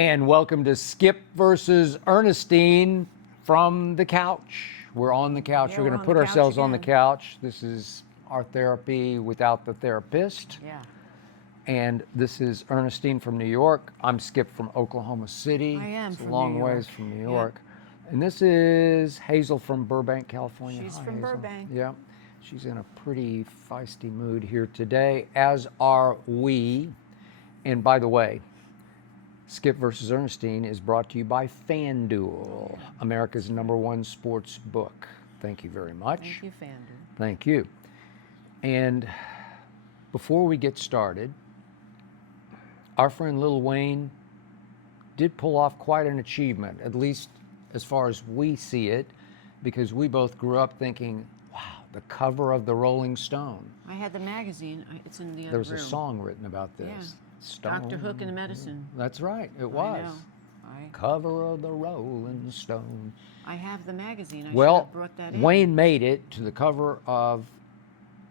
And welcome to Skip versus Ernestine from the couch. We're on the couch. Yeah, we're going we're to on put the couch ourselves on the again. couch. This is our therapy without the therapist. Yeah. And this is Ernestine from New York. I'm Skip from Oklahoma City. I am it's from a long New York. ways from New Yeah. York. And this is Hazel from Burbank, California. She's Hi, from Hazel. Burbank. Yeah. She's in a pretty feisty mood here today, as are we. And by the way, Skip versus Ernestine is brought to you by FanDuel, America's #1 sports book. Thank you very much. Thank you, FanDuel. Thank you. And before we get started, our friend Lil Wayne did pull off quite an achievement, at least as far as we see it, because we both grew up thinking, wow, the cover of the Rolling Stone. I had the magazine. It's in the other There was room. a song written about this. Yeah. Stone. Dr. Hook and the Medicine. That's right, it was. I know. Cover of the Rolling Stone. I have the magazine. I should Well, have brought that in. Wayne made it to the cover of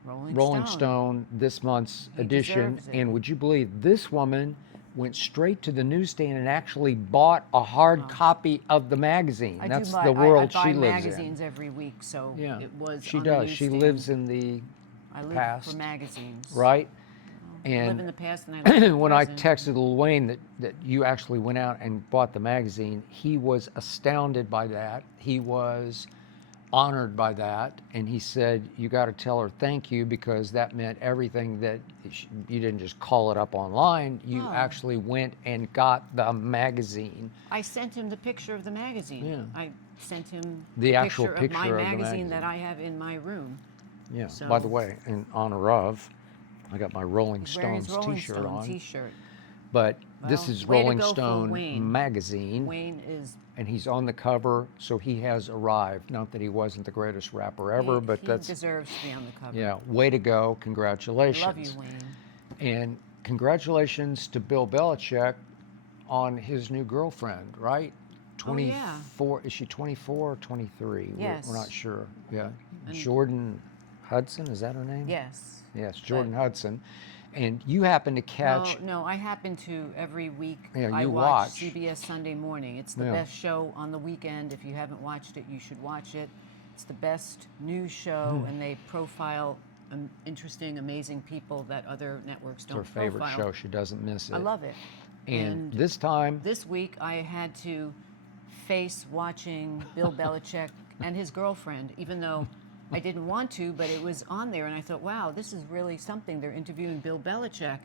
Rolling Stone this month's He edition. deserves it. And would you believe this woman went straight to the newsstand and actually bought a hard copy of the magazine. That's the world I she buy lives magazines every week, so in. it was She on does. the She newsstand. lives in the I live past, for magazines. right? I live And in the past and I live in the when I present. texted Lil Wayne that you actually went out and bought the magazine, he was astounded by that. He was honored by that, and he said, you got to tell her thank you, because that meant everything. That you didn't just call it up online, you actually went and got the magazine. I sent him the picture of the magazine. Yeah. I sent him The actual of my picture of the magazine magazine. that I have in my room. Yeah. So- By the way, in honor of, I got my Rolling He's wearing his Stones Rolling t-shirt Stone on. t-shirt. But this Well, is way to Rolling go for Stone Wayne. magazine. Wayne is And he's on the cover, so he has arrived. Not that he wasn't the greatest rapper ever, but he that's, deserves to be on the cover. yeah, way to go. I Congratulations. love you, Wayne. And congratulations to Bill Belichick on his new girlfriend, right? Oh, yeah. 24, is she 24 or 23? Yes. We're not sure. Yeah. And- Jordan Hudson, is that her name? Yes. Yes, Jordan Hudson. And you happen to catch, No, I happen to every week. Yeah, I you watch watch. CBS Sunday Morning. It's the Yeah. best show on the weekend. If you haven't watched it, you should watch it. It's the best news show, and they profile interesting, amazing people that other networks it's don't her favorite profile. show. She doesn't miss it. I love it. And this time, This week, I had to face watching Bill Belichick and his girlfriend, even though I didn't want to, but it was on there, and I thought, wow, this is really something. They're interviewing Bill Belichick.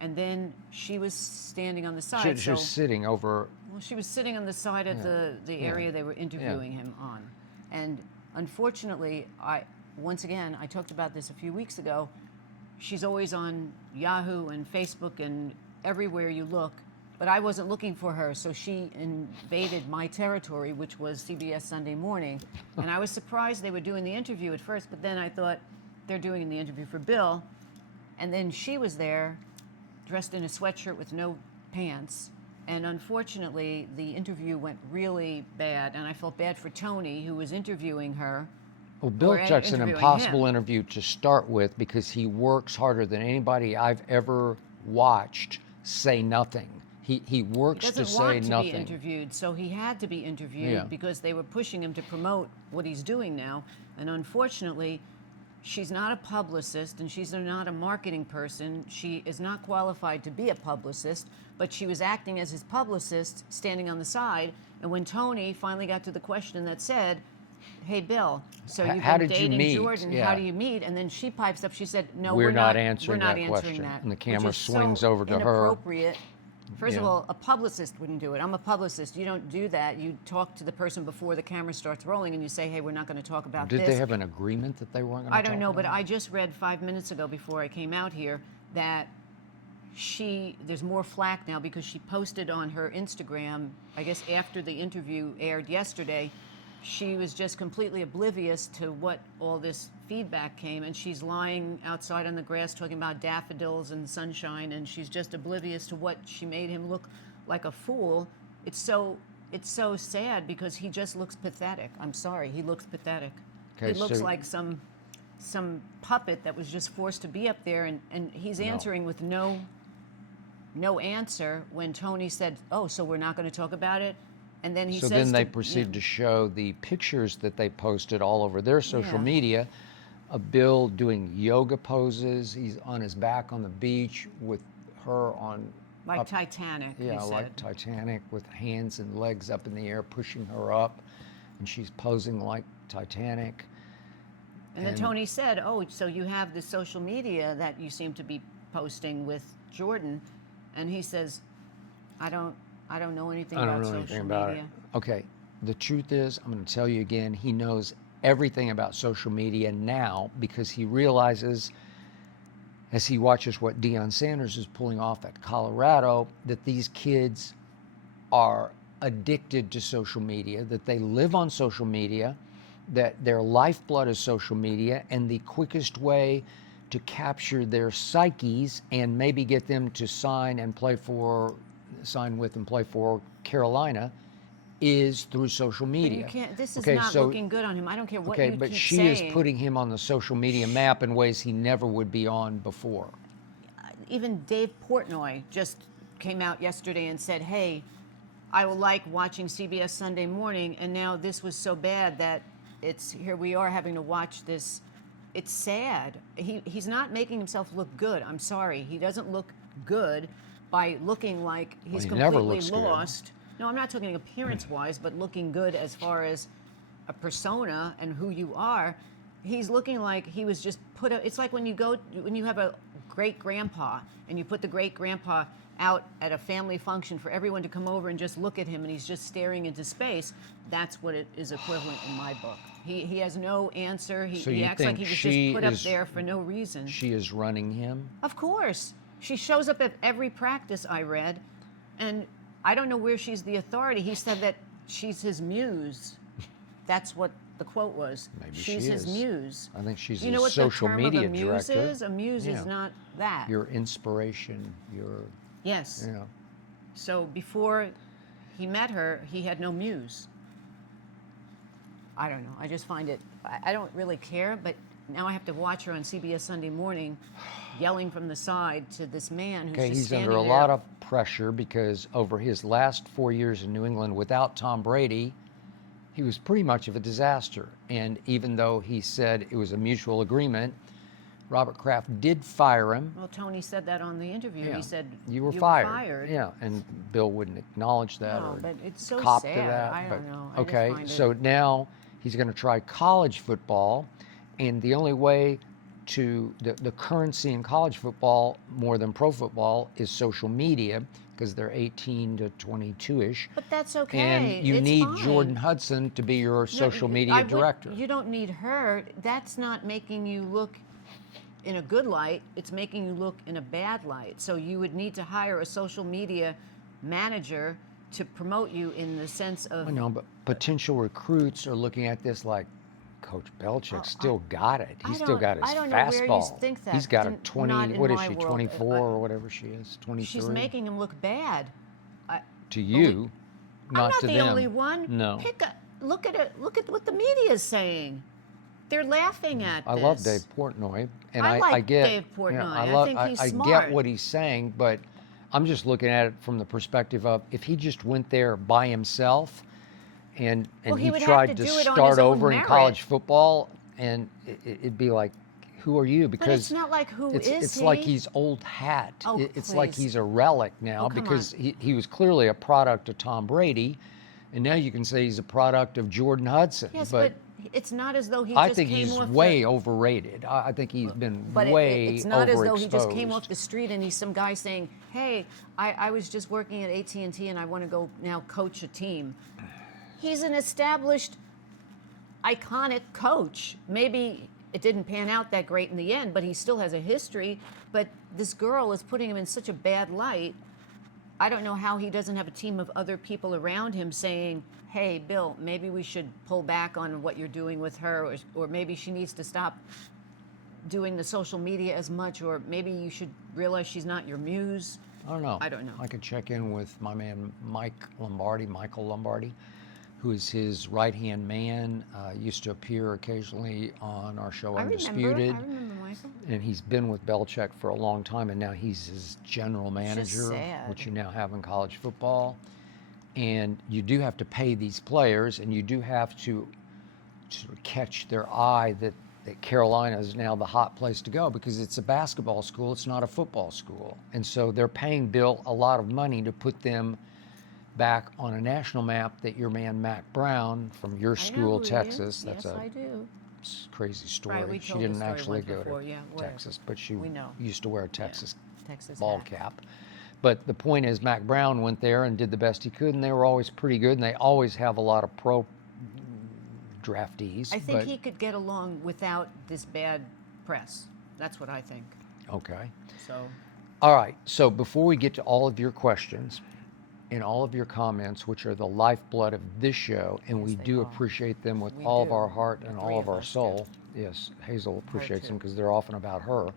And then she was standing on the side. she was sitting over. Well, she was sitting on the side of the area they were interviewing him on. And unfortunately, once again, I talked about this a few weeks ago, she's always on Yahoo and Facebook and everywhere you look, but I wasn't looking for her, so she invaded my territory, which was CBS Sunday Morning. And I was surprised they were doing the interview at first, but then I thought they're doing the interview for Bill. And then she was there, dressed in a sweatshirt with no pants. And unfortunately, the interview went really bad, and I felt bad for Tony, who was interviewing her. Well, Belichick's an interviewing impossible him. interview to start with, because he works harder than anybody I've ever watched say nothing. He works He to doesn't say want to nothing. be interviewed, so he had to be interviewed Yeah. because they were pushing him to promote what he's doing now. And unfortunately, she's not a publicist and she's not a marketing person. She is not qualified to be a publicist, but she was acting as his publicist, standing on the side. And when Tony finally got to the question that said, hey, Bill, so you've How been did you dating meet? Jordan, Yeah. how do you meet? And then she pipes up, she said, no, We're not we're answering not that answering question. that. And the which camera is swings so over to her. inappropriate. First of Yeah. all, a publicist wouldn't do it. I'm a publicist. You don't do that. You talk to the person before the camera starts rolling and you say, hey, we're not going to talk about Did this. they have an agreement that they weren't going to I don't know, but about I just read 5 minutes ago before I came out here that there's more flack now because she posted on her Instagram, I guess after the interview aired yesterday, she was just completely oblivious to what all this feedback came, and she's lying outside on the grass talking about daffodils and sunshine, and she's just oblivious to what she made him look like a fool. It's so sad because he just looks pathetic. I'm sorry, he looks pathetic. Okay, He looks so- like some puppet that was just forced to be up there, and he's answering with no no answer when Tony said, "Oh, so we're not going to talk about it," and then he So says, then they to, proceed to show the pictures that they posted all over their social Yeah. media of Bill doing yoga poses. He's on his back on the beach with her on like up, Titanic. yeah, he said. like Titanic, with hands and legs up in the air, pushing her up, and she's posing like Titanic. And then Tony said, "Oh, so you have the social media that you seem to be posting with Jordan," and he says, "I don't know anything about social media." Okay, the truth is, I'm going to tell you again, he knows everything about social media now because he realizes, as he watches what Deion Sanders is pulling off at Colorado, that these kids are addicted to social media, that they live on social media, that their lifeblood is social media, and the quickest way to capture their psyches and maybe get them to sign with and play for Carolina is through social media. But you can't. This is not looking good on him. I don't care what you but keep she saying. is putting him on the social media map in ways he never would be on before. Even Dave Portnoy just came out yesterday and said, "Hey, I will like watching CBS Sunday Morning, and now this was so bad that here we are having to watch this. It's sad. He's not making himself look good. I'm sorry. He doesn't look good by looking like he's he never completely looks good. lost. No, I'm not talking appearance-wise, but looking good as far as a persona and who you are. He's looking like he was just put up. It's like when you have a great grandpa and you put the great grandpa out at a family function for everyone to come over and just look at him, and he's just staring into space. That's what it is equivalent in my book. He has no answer. He acts like he was just put up there for no reason. She is running him? Of course. She shows up at every practice I read, and I don't know where she's the authority. He said that she's his muse. That's what the quote was. Maybe she's she his is. muse. I think she's You know a what social the term media of a muse director. is? A muse is not that. Your inspiration, your... Yes. Yeah. So before he met her, he had no muse. I don't know. I just find it, I don't really care, but now I have to watch her on CBS Sunday Morning yelling from the side to this man who's just he's standing under a there. lot of pressure because over his last 4 years in New England without Tom Brady, he was pretty much of a disaster. And even though he said it was a mutual agreement, Robert Kraft did fire him. Well, Tony said that on the interview. Yeah. He said, You were fired. Yeah, and Bill wouldn't acknowledge that No, or but it's so cop sad. to that. I don't know. I just Okay, find so it... now he's going to try college football, and the only way to the currency in college football more than pro football is social media because they're 18 to 22-ish. But that's okay. And you It's need fine. Jordan Hudson to be your social media director. You don't need her. That's not making you look in a good light. It's making you look in a bad light. So you would need to hire a social media manager to promote you in the sense of... I know, but potential recruits are looking at this like, Coach Belichick still got it. He's still got his fastball. I don't know where you think that. He's got a Not 20, in what is my she, world. 24 or whatever she is, 23? She's making him look bad. To you, not to them. I'm not the only one. No. Look at it. Look at what the media is saying. They're laughing at this. I love Dave Portnoy, and I like get Dave Portnoy. Yeah, I think he's I smart. get what he's saying, but I'm just looking at it from the perspective of if he just went there by himself, and he would have tried to to do it on start his own over in merit. college football, and it'd be like, who are you? Because But it's not like it's like he's old hat. Oh, It's like please. he's a relic now Oh, come because he was clearly a product of Tom Brady, and now you can say he's a product of Jordan Hudson. Yes, but it's not as though he I just think came he's off way overrated. I think he's been But way it's not as though he just overexposed. came off the street and he's some guy saying, "Hey, I was just working at AT&T and I want to go now coach a team." He's an established, iconic coach. Maybe it didn't pan out that great in the end, but he still has a history. But this girl is putting him in such a bad light. I don't know how he doesn't have a team of other people around him saying, "Hey, Bill, maybe we should pull back on what you're doing with her, or maybe she needs to stop doing the social media as much, or maybe you should realize she's not your muse." I don't know. I don't know. I could check in with my man Michael Lombardi, who is his right-hand man, used to appear occasionally on our show Undisputed. I remember Michael. and he's been with Belichick for a long time, and now he's his general manager, sad. which you now have in college football. And you do have to pay these players, and you do have to sort of catch their eye that Carolina is now the hot place to go because it's a basketball school, it's not a football school. And so they're paying Bill a lot of money to put them back on a national map that your man Mac Brown from your school, Texas, that's that's I do. Crazy story. Right, we she told the didn't story actually once go before, to yeah, Texas, but she we know. used to wear a Texas Texas ball hat. cap. But the point is, Mac Brown went there and did the best he could, and they were always pretty good, and they always have a lot of pro draftees. I think he could get along without this bad press. That's what I think. Okay. So. All right. So before we get to all of your questions and all of your comments, which are the lifeblood of this show, and we do appreciate them with all of our heart and all of our soul. Yes, Hazel appreciates them because they're often about her.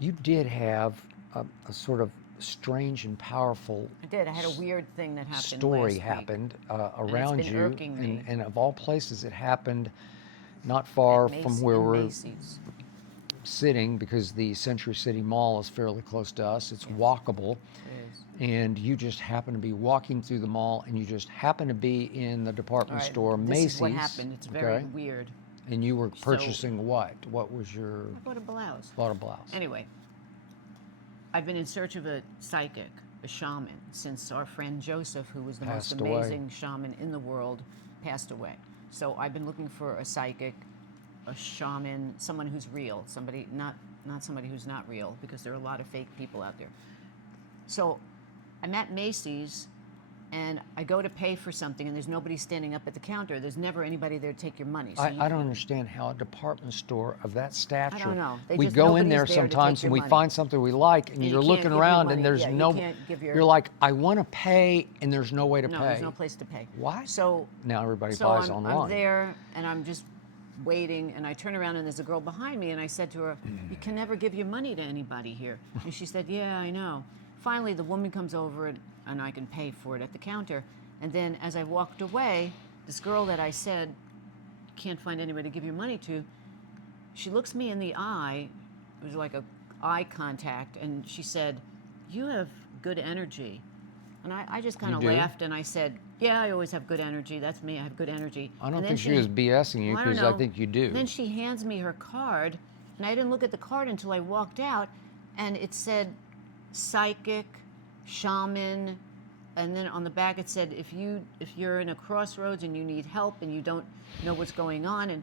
You did have a sort of strange and powerful I did. I had a weird thing that happened story last week. happened around And it's been you, irking me. and of all places, it happened not far from where we're Macy's. sitting, because the Century City Mall is fairly close to us. It's walkable. It is. And you just happen to be walking through the mall, and you just happen to be in the department store Macy's. This is what happened. It's very weird. And you were purchasing what? What was your? I bought a blouse. Bought a blouse. Anyway, I've been in search of a psychic, a shaman, since our friend Joseph, who was the most amazing shaman in the world, passed away. So I've been looking for a psychic, a shaman, someone who's real, somebody not somebody who's not real, because there are a lot of fake people out there. So I'm at Macy's, and I go to pay for something, and there's nobody standing up at the counter. There's never anybody there to take your money. So I don't understand how a department store of that stature. I don't know. We go in there sometimes and we find something we like, and you're looking around, and there's you're like, I want to pay, and there's no way to pay. No, there's no place to pay. Why? So now everybody buys online. I'm there, and I'm just waiting, and I turn around, and there's a girl behind me, and I said to her, "You can never give your money to anybody here." And she said, "Yeah, I know." Finally, the woman comes over, and I can pay for it at the counter. And then as I walked away, this girl that I said, can't find anybody to give your money to, she looks me in the eye. It was like a eye contact, and she said, "You have good energy." And I just kind of laughed, and I said, "Yeah, I always have good energy. That's me. I have good energy." I don't think she was BSing you, because I think you do. And then she hands me her card, and I didn't look at the card until I walked out, and it said psychic, shaman, and then on the back it said, if you're in a crossroads and you need help and you don't know what's going on, and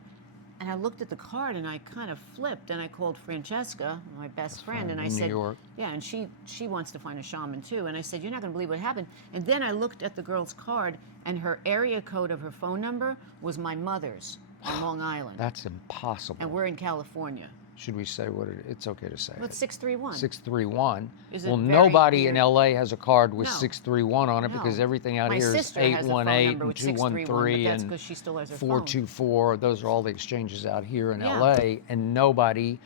I looked at the card and I kind of flipped, and I called Francesca, my best friend, and I said, New York. yeah, and she wants to find a shaman too, and I said, you're not going to believe what happened. And then I looked at the girl's card, and her area code of her phone number was my mother's on Long Island. That's impossible. And we're in California. Should we say what it's okay to say? Well, it's 631. 631. Is it well, very nobody in weird? LA has a card with No. 631 on it, because No. everything out My here is sister has a phone 818 number and with 631, 213 but that's and 'cause she still has her phone. 424. Those are all the exchanges out here in Yeah. LA, and nobody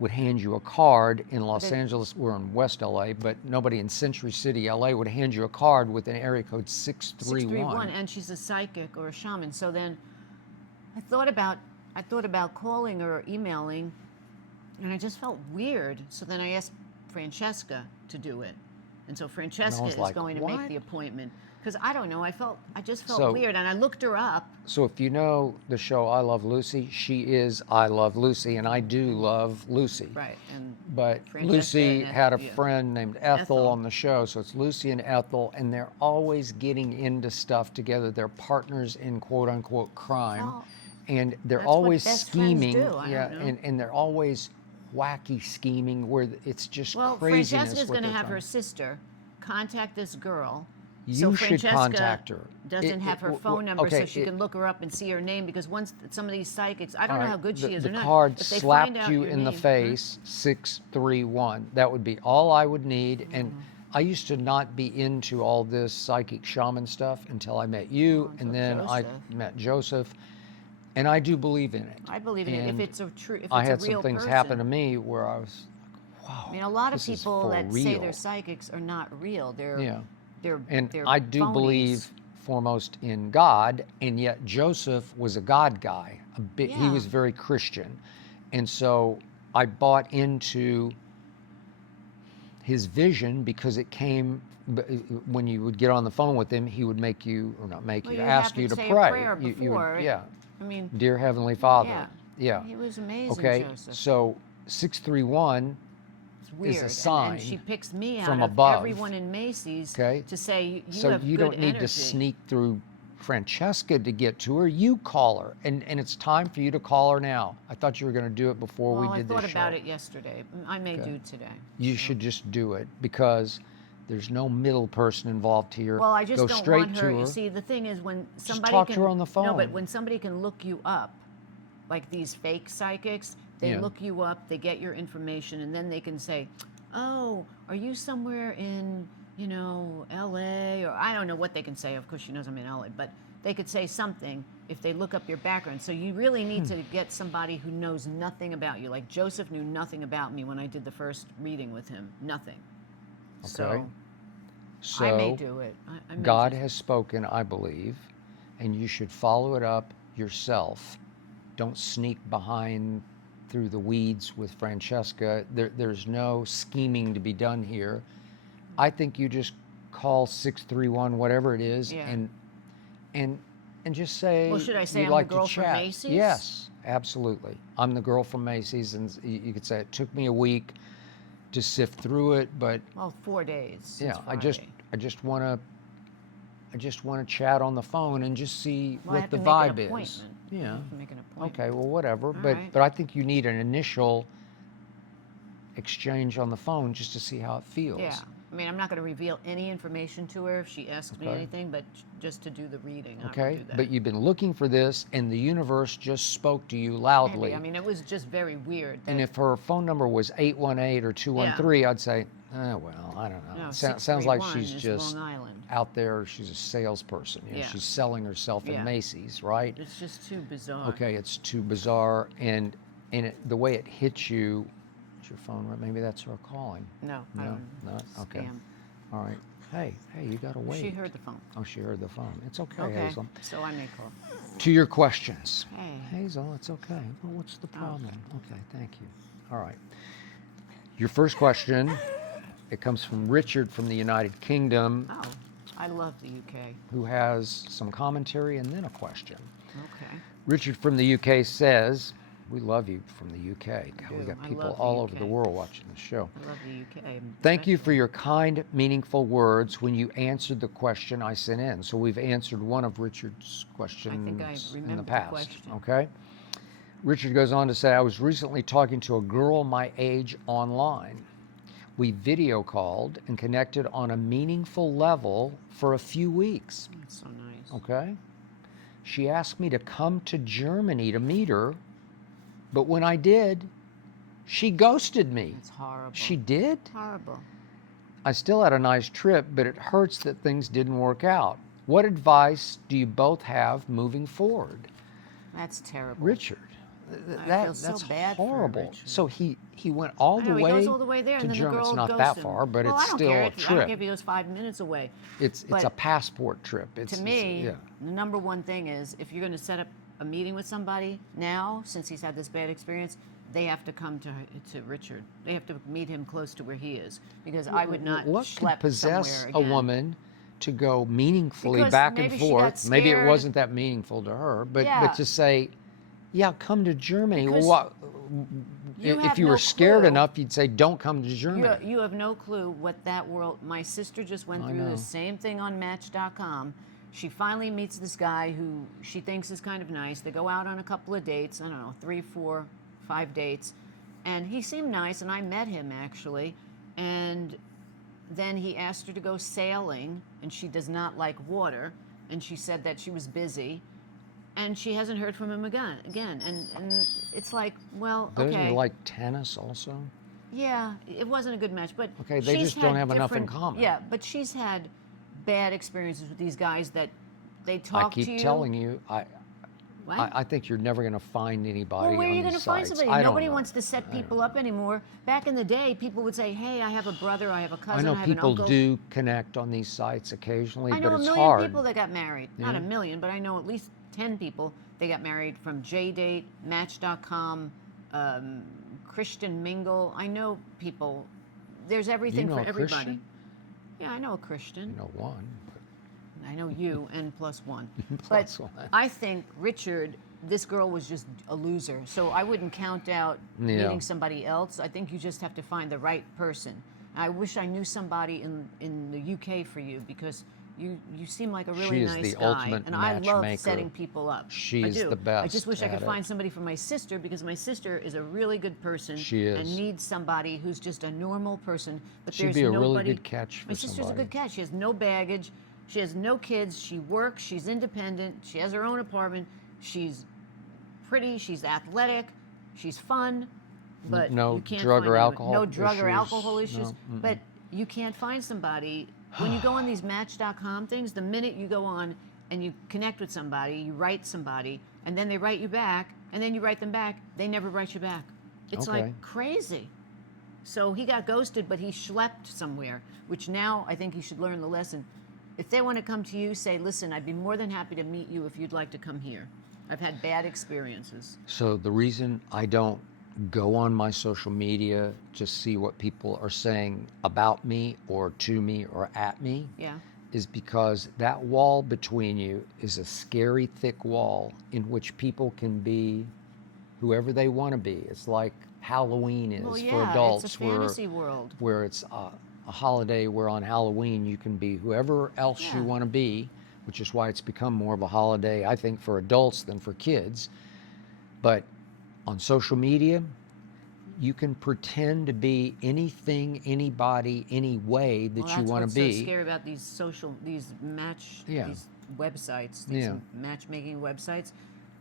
would hand you a card in Los it- Angeles. We're in West LA, but nobody in Century City, LA would hand you a card with an area code 631. And she's a psychic or a shaman. So then I thought about calling or emailing, and I just felt weird. So then I asked Francesca to do it. And so Francesca is like, going to "What?" make the appointment. Because I don't know, I just felt So- weird. And I looked her up. So if you know the show I Love Lucy, she is I Love Lucy, and I do love Lucy. Right. And But Francesca Lucy and had a yeah. friend named Ethel Ethel. on the show, so it's Lucy and Ethel, and they're always getting into stuff together. They're partners in quote unquote crime, Well, and they're that's what always best friends scheming. do. I Yeah, don't know. and they're always wacky scheming where it's just Well, craziness. Francesca's what going to they're have her trying- sister contact this girl. You so should Francesca contact her. Doesn't have her phone number, okay, so she can look her up and see her name. Because once some of these psychics, I don't All know right, how good she is the or not. card if they slapped find out you your in the name- face, 631. That would be all I would need. And I used to not be into all this psychic shaman stuff until I met you, and then I met Joseph. And I do believe in it. I believe in it. If And it's a true, if it's I a had real some things person. happen to me where I was like, wow. I mean, a lot of this is people for that say real. they're psychics are not real. They're Yeah. they're I do phonies. believe foremost in God, and yet Joseph was a God guy. He Yeah. was very Christian, And so I bought into his vision because it came when you would get on the phone with him, he would make you, or not make Well, you, you ask have you to to say pray. a prayer You before. would, yeah. I mean, Dear Heavenly Father. yeah. Yeah. He was amazing, Okay. Joseph. So 631 It's weird. is a sign and she picks me from out of above. everyone in Macy's Okay. to say, you So have you good don't need energy. to sneak through Francesca to get to her. You call her, and it's time for you to call her now. I thought you were going to do it before we did this show. Well, I thought about it yesterday. I may do today. You should just do it because there's no middle person involved here. Well, I just Go don't straight want her. to her. You see, the thing is when somebody talk can to her on the phone. No, but when somebody can look you up, like these fake psychics, they Yeah. look you up, they get your information, and then they can say, "Oh, are you somewhere in, L.A.?" Or I don't know what they can say. Of course, she knows I'm in L.A., but they could say something if they look up your background. So you really need to get somebody who knows nothing about you. Like Joseph knew nothing about me when I did the first reading with him. Nothing. Okay. So I may do it. I may God just- has spoken, I believe, and you should follow it up yourself. Don't sneak behind through the weeds with Francesca. There's no scheming to be done here. I think you just call 631, whatever it is, Yeah. and just say, Well, should I say you'd I'm like the girl to from chat. Macy's? Yes, absolutely. I'm the girl from Macy's, and you could say it took me a week to sift through it, but 4 days. Since yeah, Friday. I just want to chat on the phone and just see Well, I what have the to make an vibe is. appointment. I Yeah. have to make an appointment. Okay, well, whatever. All But right. I think you need an initial exchange on the phone just to see how it feels. Yeah. I mean, I'm not going to reveal any information to her if she asks me Okay. anything, but just to do the reading. I would Okay, do that. but you've been looking for this, and the universe just spoke to you loudly. Maybe. I mean, it was just very weird. And if her phone number was 818 or 213, I'd say, oh, well, I don't know. No, Sounds like 631 she's is just Long Island. out there. She's a salesperson. Yeah. She's selling herself Yeah. in Macy's, right? It's just too bizarre. Okay, it's too bizarre, and the way it hits you, is your phone, right? Maybe that's her calling. No, I No, don't. not okay. Scam. All right. Hey, you gotta wait. She heard the phone. Oh, she heard the phone. It's okay, Okay. Hazel. So I may call. To your questions. Hey. Hazel, it's okay. Well, what's the problem? Okay, thank you. All right. Your first question, it comes from Richard from the United Kingdom, Oh, I love the UK. who has some commentary and then a question. Okay. Richard from the UK says, we love you from the UK. God, we do. got I people love the all over UK. the world watching the show. I love the UK. Thank you for especially. your kind, meaningful words when you answered the question I sent in. So we've answered one of Richard's questions in remember the the past. question. Okay. Richard goes on to say, I was recently talking to a girl my age online. We video called and connected on a meaningful level for a few weeks. That's so nice. Okay. She asked me to come to Germany to meet her, but when I did, she ghosted me. It's horrible. She did? Horrible. I still had a nice trip, but it hurts that things didn't work out. What advice do you both have moving forward? That's terrible. Richard, I feel so that's bad for horrible. Richard. So he went all I the know, way he goes all the way there, to and then the Germany. girl It's not ghosts that him. far, but Well, it's I don't still care. a I don't trip. care if he goes 5 minutes away. It's But a passport trip. To me, the number one thing is if you're going to set up a meeting with somebody now, since he's had this bad experience, they have to come to Richard. They have to meet him close to where he is, because I would not What schlep could possess somewhere a again. woman to go meaningfully Because back and maybe she got forth? Maybe it scared. wasn't that meaningful to her, but Yeah. to say, yeah, come to Germany. Because Well, you if have you were no scared clue. enough, you'd say, don't come to Germany. You have no clue what that world. My sister just went I through know. the same thing on Match.com. She finally meets this guy who she thinks is kind of nice. They go out on a couple of dates. I don't know, 3, 4, 5 dates, and he seemed nice. And I met him actually, and then he asked her to go sailing, and she does not like water, and she said that she was busy. And she hasn't heard from him again. And it's like, well, Doesn't okay. he like tennis also? Yeah, it wasn't a good match, but Okay, they she's just don't had have enough in different- common. Yeah, but she's had bad experiences with these guys that they talk to you. I keep telling you, What? I think you're never going to find anybody Well, where are on you going to these find sites. somebody? I don't Nobody know. wants to set people up anymore. Back in the day, people would say, "Hey, I have a brother, I have a I cousin, know I have an people uncle." do connect on these sites occasionally, I know but a it's million hard. people that got married. Not Yeah. a million, but I know at least 10 people. They got married from JDate, Match.com, Christian mingle. I know people. There's You everything know for a everybody. Christian? Yeah, I know a Christian. You know one. I know you and plus one. Plus But one. I think Richard, this girl was just a loser. So I wouldn't count out Yeah. meeting somebody else. I think you just have to find the right person. I wish I knew somebody in the UK for you, because you seem like a really She is nice the guy. ultimate And I love matchmaker. setting people up. She I is do. the best I just wish I could at it. find somebody for my sister, because my sister is a really good person. She is. And needs somebody who's just a normal person. But She'd there's be a really nobody. good catch for My sister's somebody. a good catch. She has no baggage. She has no kids. She works. She's independent. She has her own apartment. She's pretty. She's athletic. She's fun. But No you can't drug find or anyone- alcohol No drug or issues, alcohol issues. no, But you can't find somebody. When you go on these Match.com things, the minute you go on and you connect with somebody, you write somebody, and then they write you back, and then you write them back, they never write you back. It's Okay. like crazy. So he got ghosted, but he schlepped somewhere, which now I think he should learn the lesson. If they want to come to you, say, listen, I'd be more than happy to meet you if you'd like to come here. I've had bad experiences. So the reason I don't go on my social media to see what people are saying about me or to me or at me Yeah. is because that wall between you is a scary thick wall in which people can be whoever they want to be. It's like Halloween is Well, for yeah, adults, it's a fantasy world. where it's a holiday where on Halloween you can be whoever else you Yeah. want to be, which is why it's become more of a holiday, I think, for adults than for kids. But on social media, you can pretend to be anything, anybody, any way that Well, you that's want what's to be. so scary about these Yeah. these websites, these Yeah. matchmaking websites.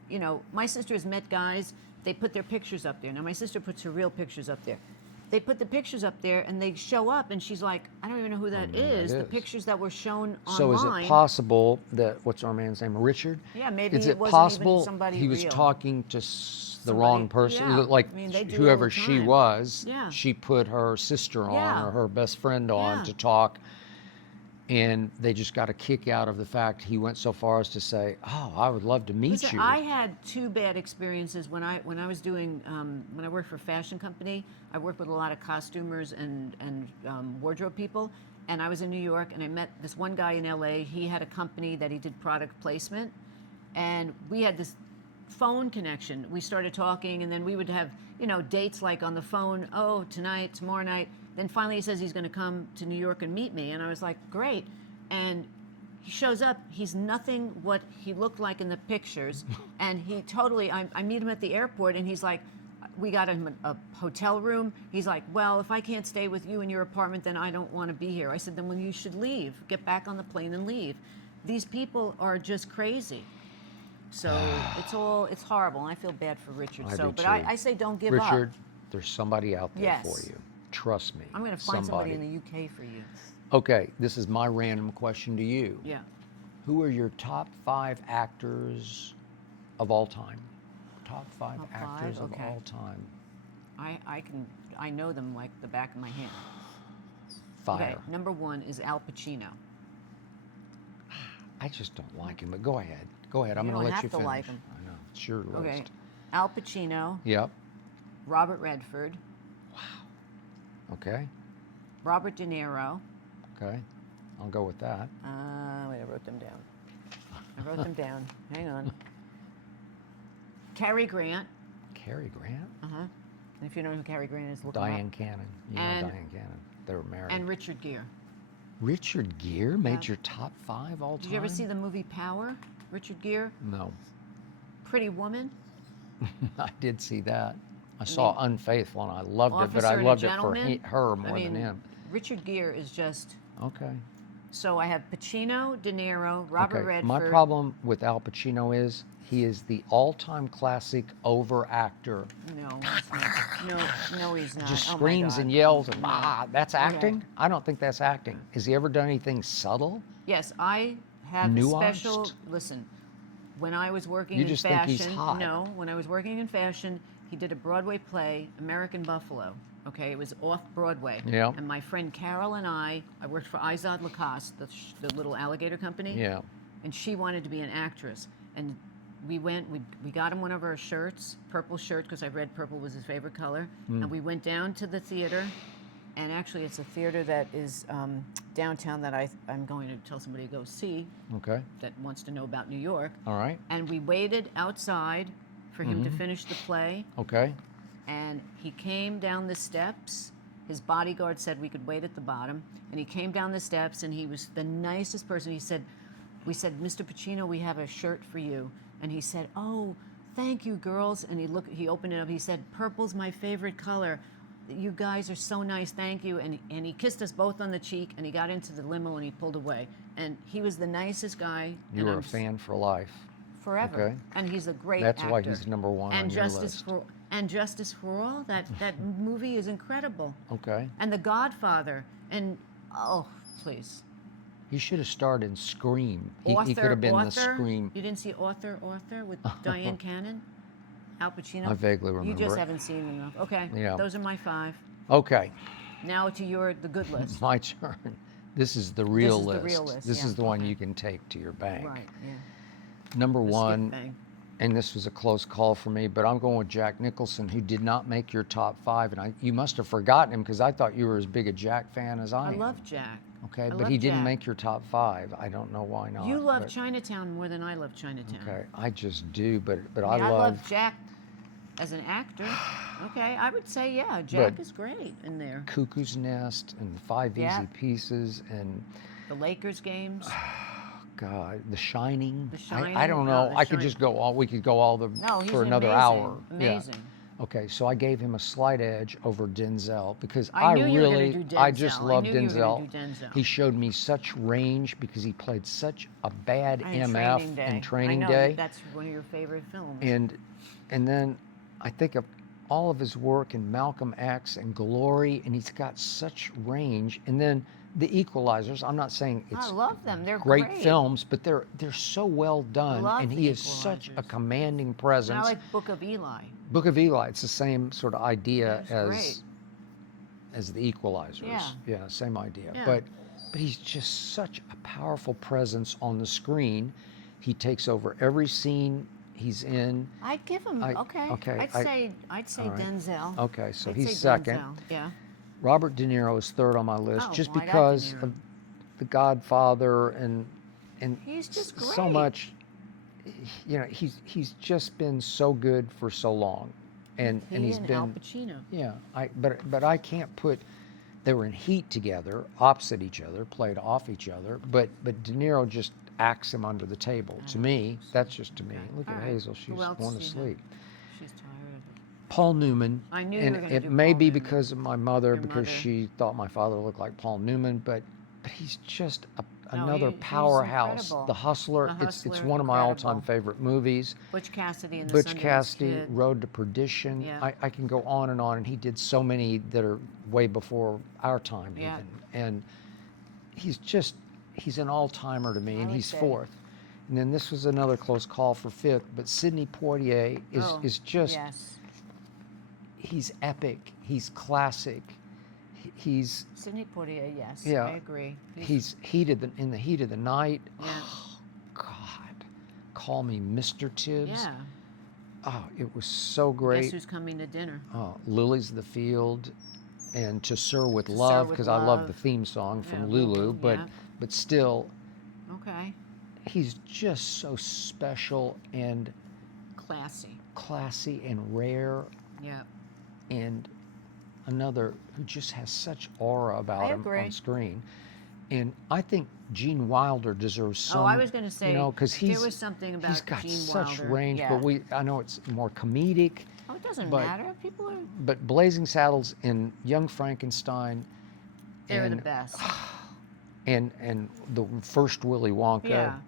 You know, my sister has met guys. They put their pictures up there. Now, my sister puts her real pictures up there. They put the pictures up there, and they show up, and she's like, I don't even know who that know who that is. The is. pictures that were shown So online. is it possible that, what's our man's name, Richard? Yeah, maybe Is it it wasn't even possible somebody he was real. talking to the Somebody- wrong person? yeah. Like I mean, they do it all whoever the she time. was, Yeah. she put her sister on Yeah. or her best friend on Yeah. to talk, and they just got a kick out of the fact he went so far as to say, "Oh, I would love to meet Listen, you." I had two bad experiences when I was doing when I worked for a fashion company. I worked with a lot of costumers and wardrobe people, and I was in New York, and I met this one guy in LA. He had a company that he did product placement, and we had this phone connection. We started talking, and then we would have dates like on the phone. Oh, tonight, tomorrow night. Then finally he says he's going to come to New York and meet me, and I was like, great. And he shows up. He's nothing what he looked like in the pictures, and he totally. I meet him at the airport, and he's like, we got him a hotel room. He's like, well, if I can't stay with you in your apartment, then I don't want to be here. I said, then well, you should leave. Get back on the plane and leave. These people are just crazy. So it's horrible, and I feel bad for Richard. I So, do but too. I say don't give up. Richard, there's somebody out there Yes. for you. Trust me. I'm going to find somebody in the UK for you. Okay, this is my random question to you. Yeah. Who are your top 5 actors of all time? Top 5 Top actors 5? of Okay. all time. I know them like the back of my hand. Fire. Okay, number 1 is Al Pacino. I just don't like him, but go ahead. Go ahead. I'm You going to don't let have you to finish. like him. I know. It's your list. Okay, Al Pacino, Yep. Robert Redford, Okay. Robert De Niro. Okay. I'll go with that. Wait, I wrote them down. Hang on. Cary Grant. Cary Grant? And if you don't know who Cary Grant is, look Diane him up. Cannon. You And- know Diane Cannon. They were married. And Richard Gere. Richard Gere made your top 5 all time? Did you ever see the movie Power? Richard Gere, No. Pretty Woman. I did see that. I saw Unfaithful and I loved it, but Officer I and a loved it for Gentleman. her more than him. Richard Gere is just. Okay. So I have Pacino, De Niro, Robert Okay. Redford. My problem with Al Pacino is he is the all-time classic over actor. No, he's not. No, he's not. Just Oh my screams God. and yells and No. that's acting? I don't think that's acting. Has he ever done anything subtle? Yes, I have a Nuanced? special. Listen, when I was working You in just think fashion, he's hot. no, when I was working in fashion, he did a Broadway play, American Buffalo. Okay, it was off Broadway. Yeah. And my friend Carol and I worked for Izod Lacoste, the little alligator company. Yeah. And she wanted to be an actress. And we went. We got him one of our shirts, purple shirt, because I read purple was his favorite color. And we went down to the theater, and actually, it's a theater that is downtown that I'm going to tell somebody to go see. Okay. That wants to know about New York. All right. And we waited outside for him to finish the play. Okay. And he came down the steps. His bodyguard said we could wait at the bottom. And he came down the steps, and he was the nicest person. He said, we said, Mr. Pacino, we have a shirt for you. And he said, oh, thank you, girls. And he opened it up. He said, purple's my favorite color. You guys are so nice, thank you. And he kissed us both on the cheek, and he got into the limo, and he pulled away. And he was the nicest guy. You were a fan for life. Forever. Okay. And he's a great That's actor. why he's number one and on your Justice list. And Justice for All, that movie is incredible. Okay. And The Godfather, and oh, please. He should have starred in Scream. He could have been the Scream. You didn't see Author with Diane Cannon? Al Pacino? I vaguely remember. You just haven't seen enough. Okay. Yeah. Those are my 5. Okay. Now to the good list. My turn. This is the real This is list. the real list, This yeah, is the one okay. you can take to your bank. Right, yeah. Number The skip one, thing. and this was a close call for me, but I'm going with Jack Nicholson, who did not make your top 5. And you must have forgotten him because I thought you were as big a Jack fan as I am. I love Jack. Okay, I but love he didn't Jack. make your top 5. I don't know why not. You love but- Chinatown more than I love Chinatown. Okay, I just do, but I I love Jack as an actor. Okay, I would say, yeah, Jack But- is great in there. Cuckoo's Nest and Five Yeah. Easy Pieces and The Lakers games. God, The Shining. The Shining, I don't know. The I could Shining. just go all. We could go all the No, he's for another amazing. hour. Amazing. Yeah. Okay, so I gave him a slight edge over Denzel because I I knew you were gonna really, do I just Denzel. I love knew you were Denzel. gonna do Denzel. He showed me such range because he played such a bad And MF Day. in Training I know, Day. That's one of your favorite films. And then I think of all of his work in Malcolm X and Glory, and he's got such range. And then The Equalizers. I'm not saying it's I love them. They're great films, but they're so well done, love and The he is such a Equalizers. commanding And presence. I like Book of Eli. Book of Eli. It's the same sort of idea That's great. as The Equalizers. Yeah. Same idea. Yeah. But he's just such a powerful presence on the screen. He takes over every scene he's in. I'd give him okay. okay, I'd say all right. Denzel. Okay, so I'd he's say second. Denzel, yeah. Robert De Niro is third on my list, Oh, just well, I got De because Niro. of The Godfather and He's just so great. much. You know, he's just been so good for so long, and he's and been Al Pacino. yeah. But I can't put. They were in Heat together, opposite each other, played off each other. But De Niro just acts him under the table. To me, that's just to me. Okay. Look All at right. Hazel; she's Who else going to do you sleep. have? She's tired of it. Paul Newman. I knew you and were gonna it do may Paul be Newman. because of my mother, Your because mother. she thought my father looked like Paul Newman, but he's just No, another he's powerhouse. incredible. The Hustler. The It's Hustler, one of my all-time incredible. favorite movies. Butch Cassidy and the Butch Sundance Cassidy, Kid. Road to Perdition. Yeah. I can go on, and he did so many that are way before our time Yeah. even. And he's an all-timer to me, I and would he's say. fourth. And then this was another close call for fifth, but Sidney Poitier is just, Yes. he's epic, he's classic, he's Sidney Poitier, yes. Yeah. I agree. in the heat of the night. Yeah. Oh, God, call me Mr. Tibbs. Yeah. Oh, it was so great. Guess who's coming to dinner? Lilies of the Field, and To Sir with To Sir Love, with because I love Love. the theme song Yeah, from Lulu, but yeah. but still, Okay. he's just so special and Classy. classy and rare, Yeah. and another who just has such aura about I him agree. on screen. And I think Gene Wilder deserves some. I was gonna say, you know, because there was something about he's got Gene such Wilder, range. yeah. But I know it's more comedic. Oh, it doesn't but- matter. People are. But Blazing Saddles and Young Frankenstein. They're the and, best. And the first Willy Wonka. Yeah.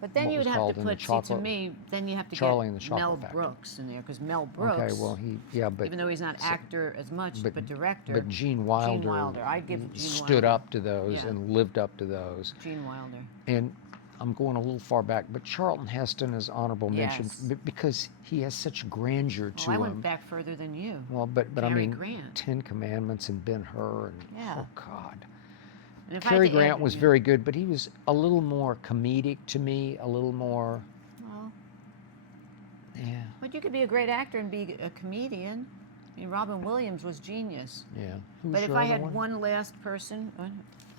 But then what you'd was have to called in the put, see, to chocolate- me, then you have to Charlie and the get Chocolate Mel Factory. Brooks in there, because Mel Brooks, Okay, well but even though he's not actor as much, but, director, But Gene Wilder, I'd give Gene stood Wilder. up to those Yeah. and lived up to those. Gene Wilder. And I'm going a little far back, but Charlton Heston is honorable mention Yes. because he has such grandeur to I him. went back further than you. Well, but I Cary mean, Grant. Ten Commandments and Ben-Hur and Yeah. oh God. And if I had Cary to Grant add- was very good, but he was a little more comedic to me, a little more. Well, But you could be a great actor and be a comedian. I mean, Robin Williams was genius. Yeah. Who's But if your I other had one last person,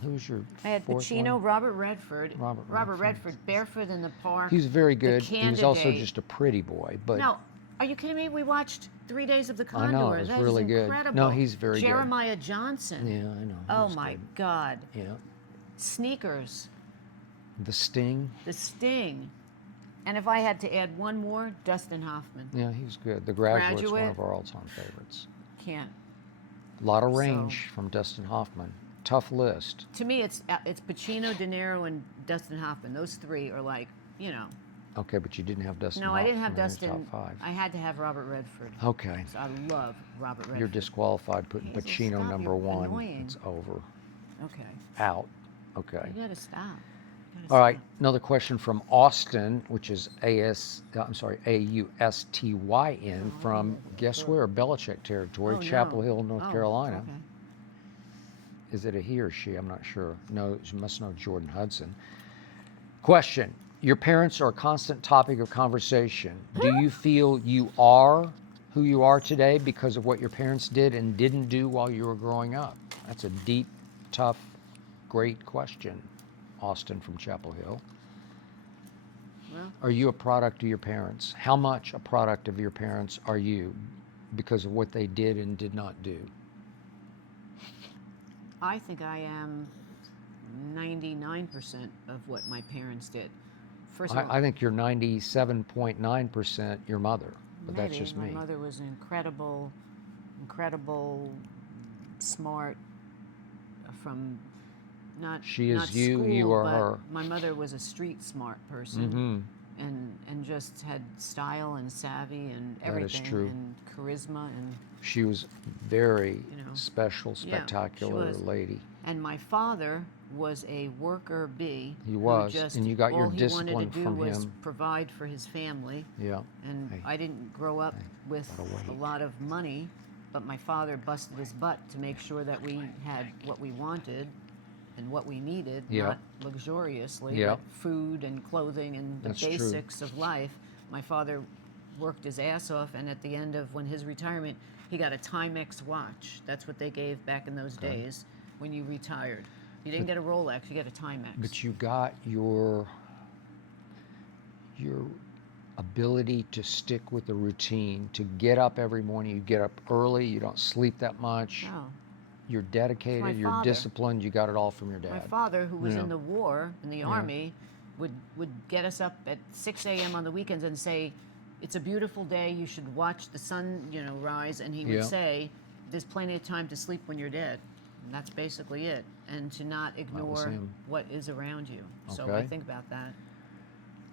Who's your I had fourth Pacino, one? Robert Redford. Robert Redford, Barefoot in the Park. He was very good. The He was also Candidate. just a pretty boy. But No, are you kidding me? We watched 3 Days of the I Condor. know, it was That really is good. incredible. No, he's very good. Jeremiah Johnson. yeah, I know. He Oh was my good. God. Yeah. Sneakers. The Sting. The Sting. And if I had to add one more, Dustin Hoffman. Yeah, he was good. The Graduate's one Graduate. of our all-time favorites. Can't. A lot of range from Dustin Hoffman. Tough list. To me, it's Pacino, De Niro, and Dustin Hoffman. Those three are like, you know. Okay, but you didn't have Dustin No, Hoffman I didn't have in your Dustin. top five. I had to have Robert Redford. Okay. So I love Robert Redford. You're disqualified putting Hazel, Pacino stop, number you're one. annoying. It's over. Okay. Out. Okay. You gotta stop. All right. Another question from Austin, which is Austyn from guess where? Belichick territory, Oh, Chapel no. Hill, North Oh, Carolina. okay. Is it a he or she? I'm not sure. No, you must know Jordan Hudson. Question. Your parents are a constant topic of conversation. Do you feel you are who you are today because of what your parents did and didn't do while you were growing up? That's a deep, tough, great question, Austin from Chapel Hill. Well, Are you a product of your parents? How much a product of your parents are you because of what they did and did not do? I think I am 99% of what my parents did. First of all, I think you're 97.9% your mother, but maybe that's just me. my mother was incredible, smart. From not She is not you, school, you are but her. my mother was a street smart person, and just had style and savvy and That is everything, true. and charisma and. She was very You know, special, yeah, she spectacular was. lady. And my father was a worker bee. He who was, just, and you got your all he discipline wanted to do from was him. provide for his family. Yeah. And Hey. I didn't grow up with gotta a wait. lot of money, but my father busted his butt to make sure that we had what we wanted and what we needed, Yeah. not luxuriously, Yeah. but food and clothing and the That's true. basics of life. My father worked his ass off, and at the end of when his retirement, he got a Timex watch. That's what they gave back in those days when you retired. You didn't get a Rolex, you got a Timex. But you got your ability to stick with the routine, to get up every morning. You get up early, you don't sleep that much. No. You're dedicated, you're father. disciplined, you got it all from your dad. My father, who was Yeah. in the war, in the army, would get us up at 6 a.m. on the weekends and say, "It's a beautiful day. You should watch the sun, rise." And he would Yeah. say, "There's plenty of time to sleep when you're dead." And that's basically it. And to not ignore him. what is around you. So Okay. I think about that.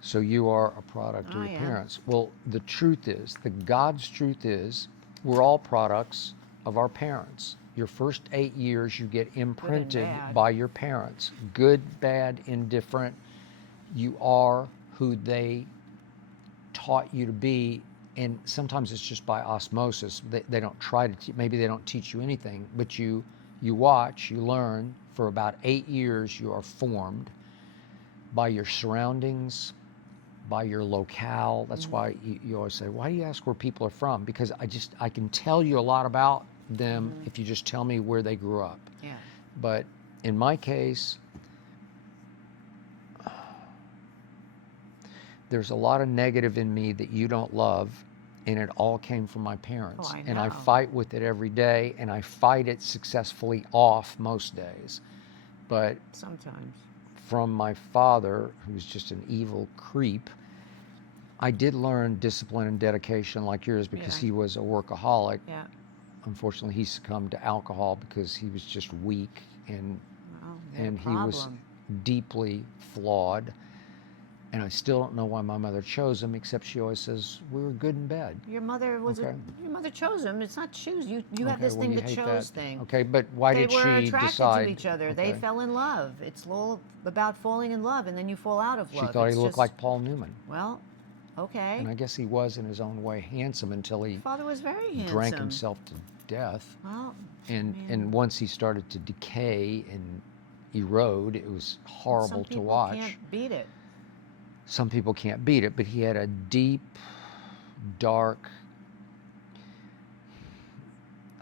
So you are a product of I your am. parents. Well, the truth is, the God's truth is, we're all products of our parents. Your first 8 years, you get imprinted bad. by your parents. Good, bad, indifferent. You are who they taught you to be, and sometimes it's just by osmosis. They don't try to, maybe they don't teach you anything, but you watch, you learn. For about 8 years, you are formed by your surroundings, by your locale. That's why you always say, why do you ask where people are from? Because I can tell you a lot about them if you just tell me where they grew up. Yeah. But in my case, there's a lot of negative in me that you don't love, and it all came from my parents. Oh, I And I know. fight with it every day, and I fight it successfully off most days. But Sometimes. from my father, who was just an evil creep, I did learn discipline and dedication like yours because Yeah. he was a workaholic. Yeah. Unfortunately, he succumbed to alcohol because he was just weak, and Well, you had a he was problem. deeply flawed. And I still don't know why my mother chose him, except she always says we were good in bed. Your mother was Okay. your mother chose him. It's not choose. You have Okay, this well, thing, you the hate chose that. thing. Okay, but why They did were she attracted decide? to each other. They Okay. fell in love. It's all about falling in love, and then you fall out of She love. thought It's he looked just- like Paul Newman. Well, okay. And I guess he was in his own way handsome until he Father was very handsome. drank himself to death. Well, And once he started to decay and erode, it was horrible some to people watch. can't beat it. Some people can't beat it, but he had a deep dark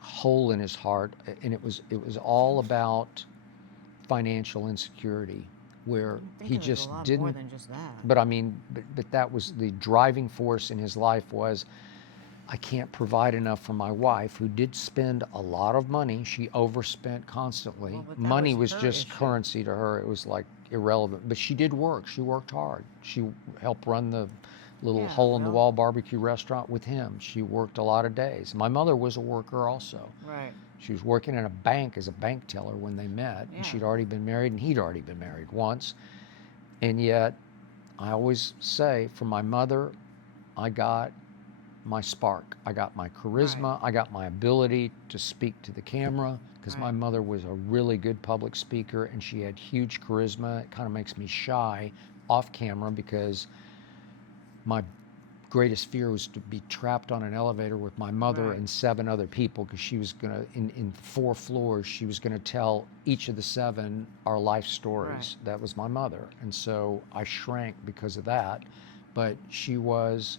hole in his heart, and it was all about financial insecurity, where he It was just a lot didn't. more than just that. But I mean, but that was the driving force in his life was, I can't provide enough for my wife, who did spend a lot of money. She overspent constantly. Well, but that Money was was her just issue. currency to her. It was like irrelevant. But she did work. She worked hard. She helped run the little Yeah, hole-in-the-wall barbecue restaurant with him. She worked a lot of days. My mother was a worker also. Right. She was working in a bank as a bank teller when they met, and Yeah. she'd already been married, and he'd already been married once. And yet, I always say, from my mother, I got my spark. I got my charisma. Right. I got my ability to speak to the camera, because my Right. mother was a really good public speaker, and she had huge charisma. It kind of makes me shy off camera, because my greatest fear was to be trapped on an elevator with my mother Right. and 7 other people, because she was going to, in 4 floors, she was going to tell each of the 7 our life stories. Right. That was my mother. And so I shrank because of that. But she was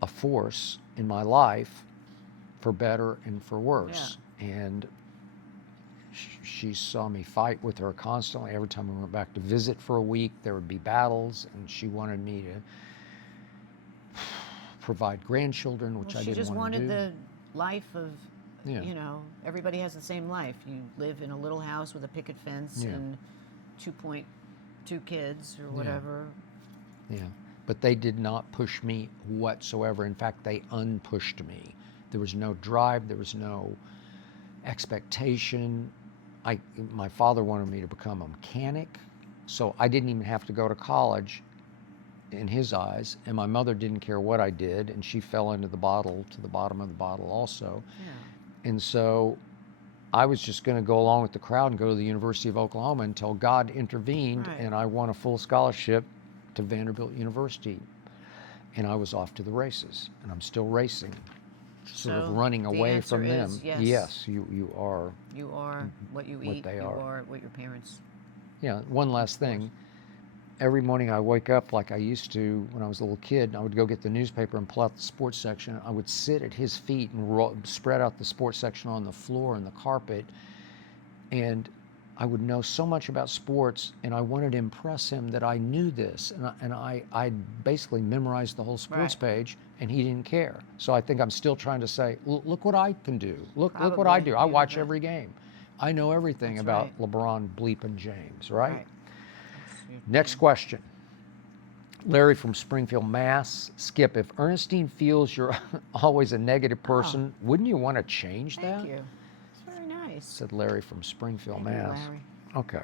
a force in my life, for better and for worse. And she saw me fight with her constantly. Every time we went back to visit for a week, there would be battles, and she wanted me to provide grandchildren, which Well, I she didn't just want to wanted do. the life of, Yeah. you know, everybody has the same life. You live in a little house with a picket fence Yeah. and 2.2 kids or whatever. Yeah, but they did not push me whatsoever. In fact, they unpushed me. There was no drive. There was no expectation. My father wanted me to become a mechanic, so I didn't even have to go to college in his eyes. And my mother didn't care what I did, and she fell into the bottle, to the bottom of the bottle also. Yeah. And so I was just going to go along with the crowd and go to the University of Oklahoma until God intervened, Right. and I won a full scholarship to Vanderbilt University. And I was off to the races, and I'm still racing, sort of So running the away answer from them. is yes. Yes, you are. You are what you What eat. they You are. are what your parents. Yeah, one last thing. Every morning I wake up like I used to when I was a little kid, and I would go get the newspaper and pull out the sports section. I would sit at his feet and spread out the sports section on the floor and the carpet, and I would know so much about sports, and I wanted to impress him that I knew this, and I basically memorized the whole sports Right. page, and he didn't care. So I think I'm still trying to say, look what I can do. Look what I Probably. do. I You watch have a- every game. I know everything That's about right. LeBron bleeping James, right? Right. That's Next question. Larry from Springfield, Mass. Skip, if Ernestine feels you're always a negative person, wouldn't you want to change that? Thank you. It's very nice. Said Larry from Springfield, Thank you, Mass. Larry. Okay.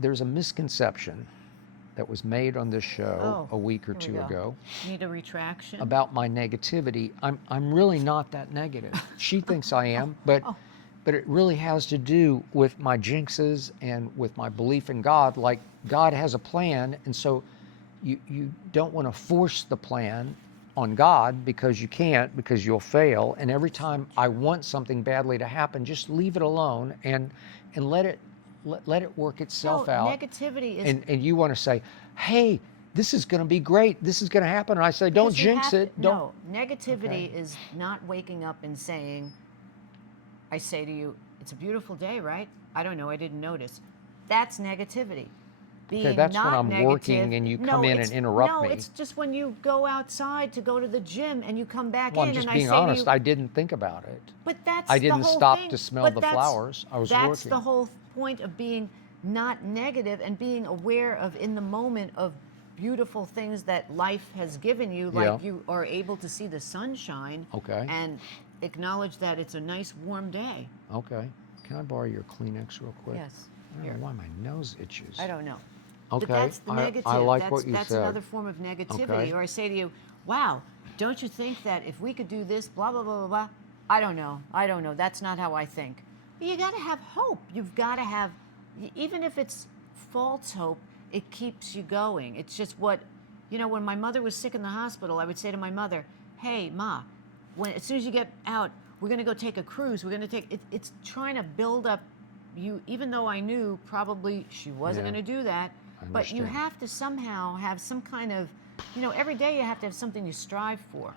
There's a misconception that was made on this show Oh, a week or here we 2 go. ago Need a retraction? about my negativity. I'm really not that negative. She thinks I am, but it really has to do with my jinxes and with my belief in God. Like, God has a plan, and so you don't want to force the plan on God, because you can't, because you'll fail. And every time I want something badly to happen, just leave it alone and let it work itself No, out. negativity is. And you want to say, hey, this is going to be great. This is going to happen. And I say, don't Because you jinx have it. to- Don't. No, negativity Okay. is not waking up and saying, I say to you, it's a beautiful day, right? I don't know, I didn't notice. That's negativity. Being That's when not I'm negative, working and you come in and interrupt no, me. No, it's just when you go outside to go to the gym and you come back Well, in I'm just and being I say honest. to you, I didn't think about it. but that's I the didn't whole stop thing. to smell But the that's- flowers. I was That's working. the whole point of being not negative and being aware of, in the moment, of beautiful things that life has given you, like Yeah. you are able to see the sunshine Okay. and acknowledge that it's a nice warm day. Okay. Can I borrow your Kleenex real quick? Yes. I don't Here. know why my nose itches. I don't know. Okay. But that's the negative. I like that's what you that's said. another form of negativity. Okay. Or I say to you, wow, don't you think that if we could do this, blah, blah, blah, blah, blah. I don't know. That's not how I think. But you got to have hope. You've got to have, even if it's false hope, it keeps you going. It's just what, when my mother was sick in the hospital, I would say to my mother, hey, Ma, as soon as you get out, we're going to go take a cruise. We're going to take, it's trying to build up you, even though I knew probably she wasn't Yeah. going to do that. I But you understand. have to somehow have some kind of you know, every day you have to have something you strive for.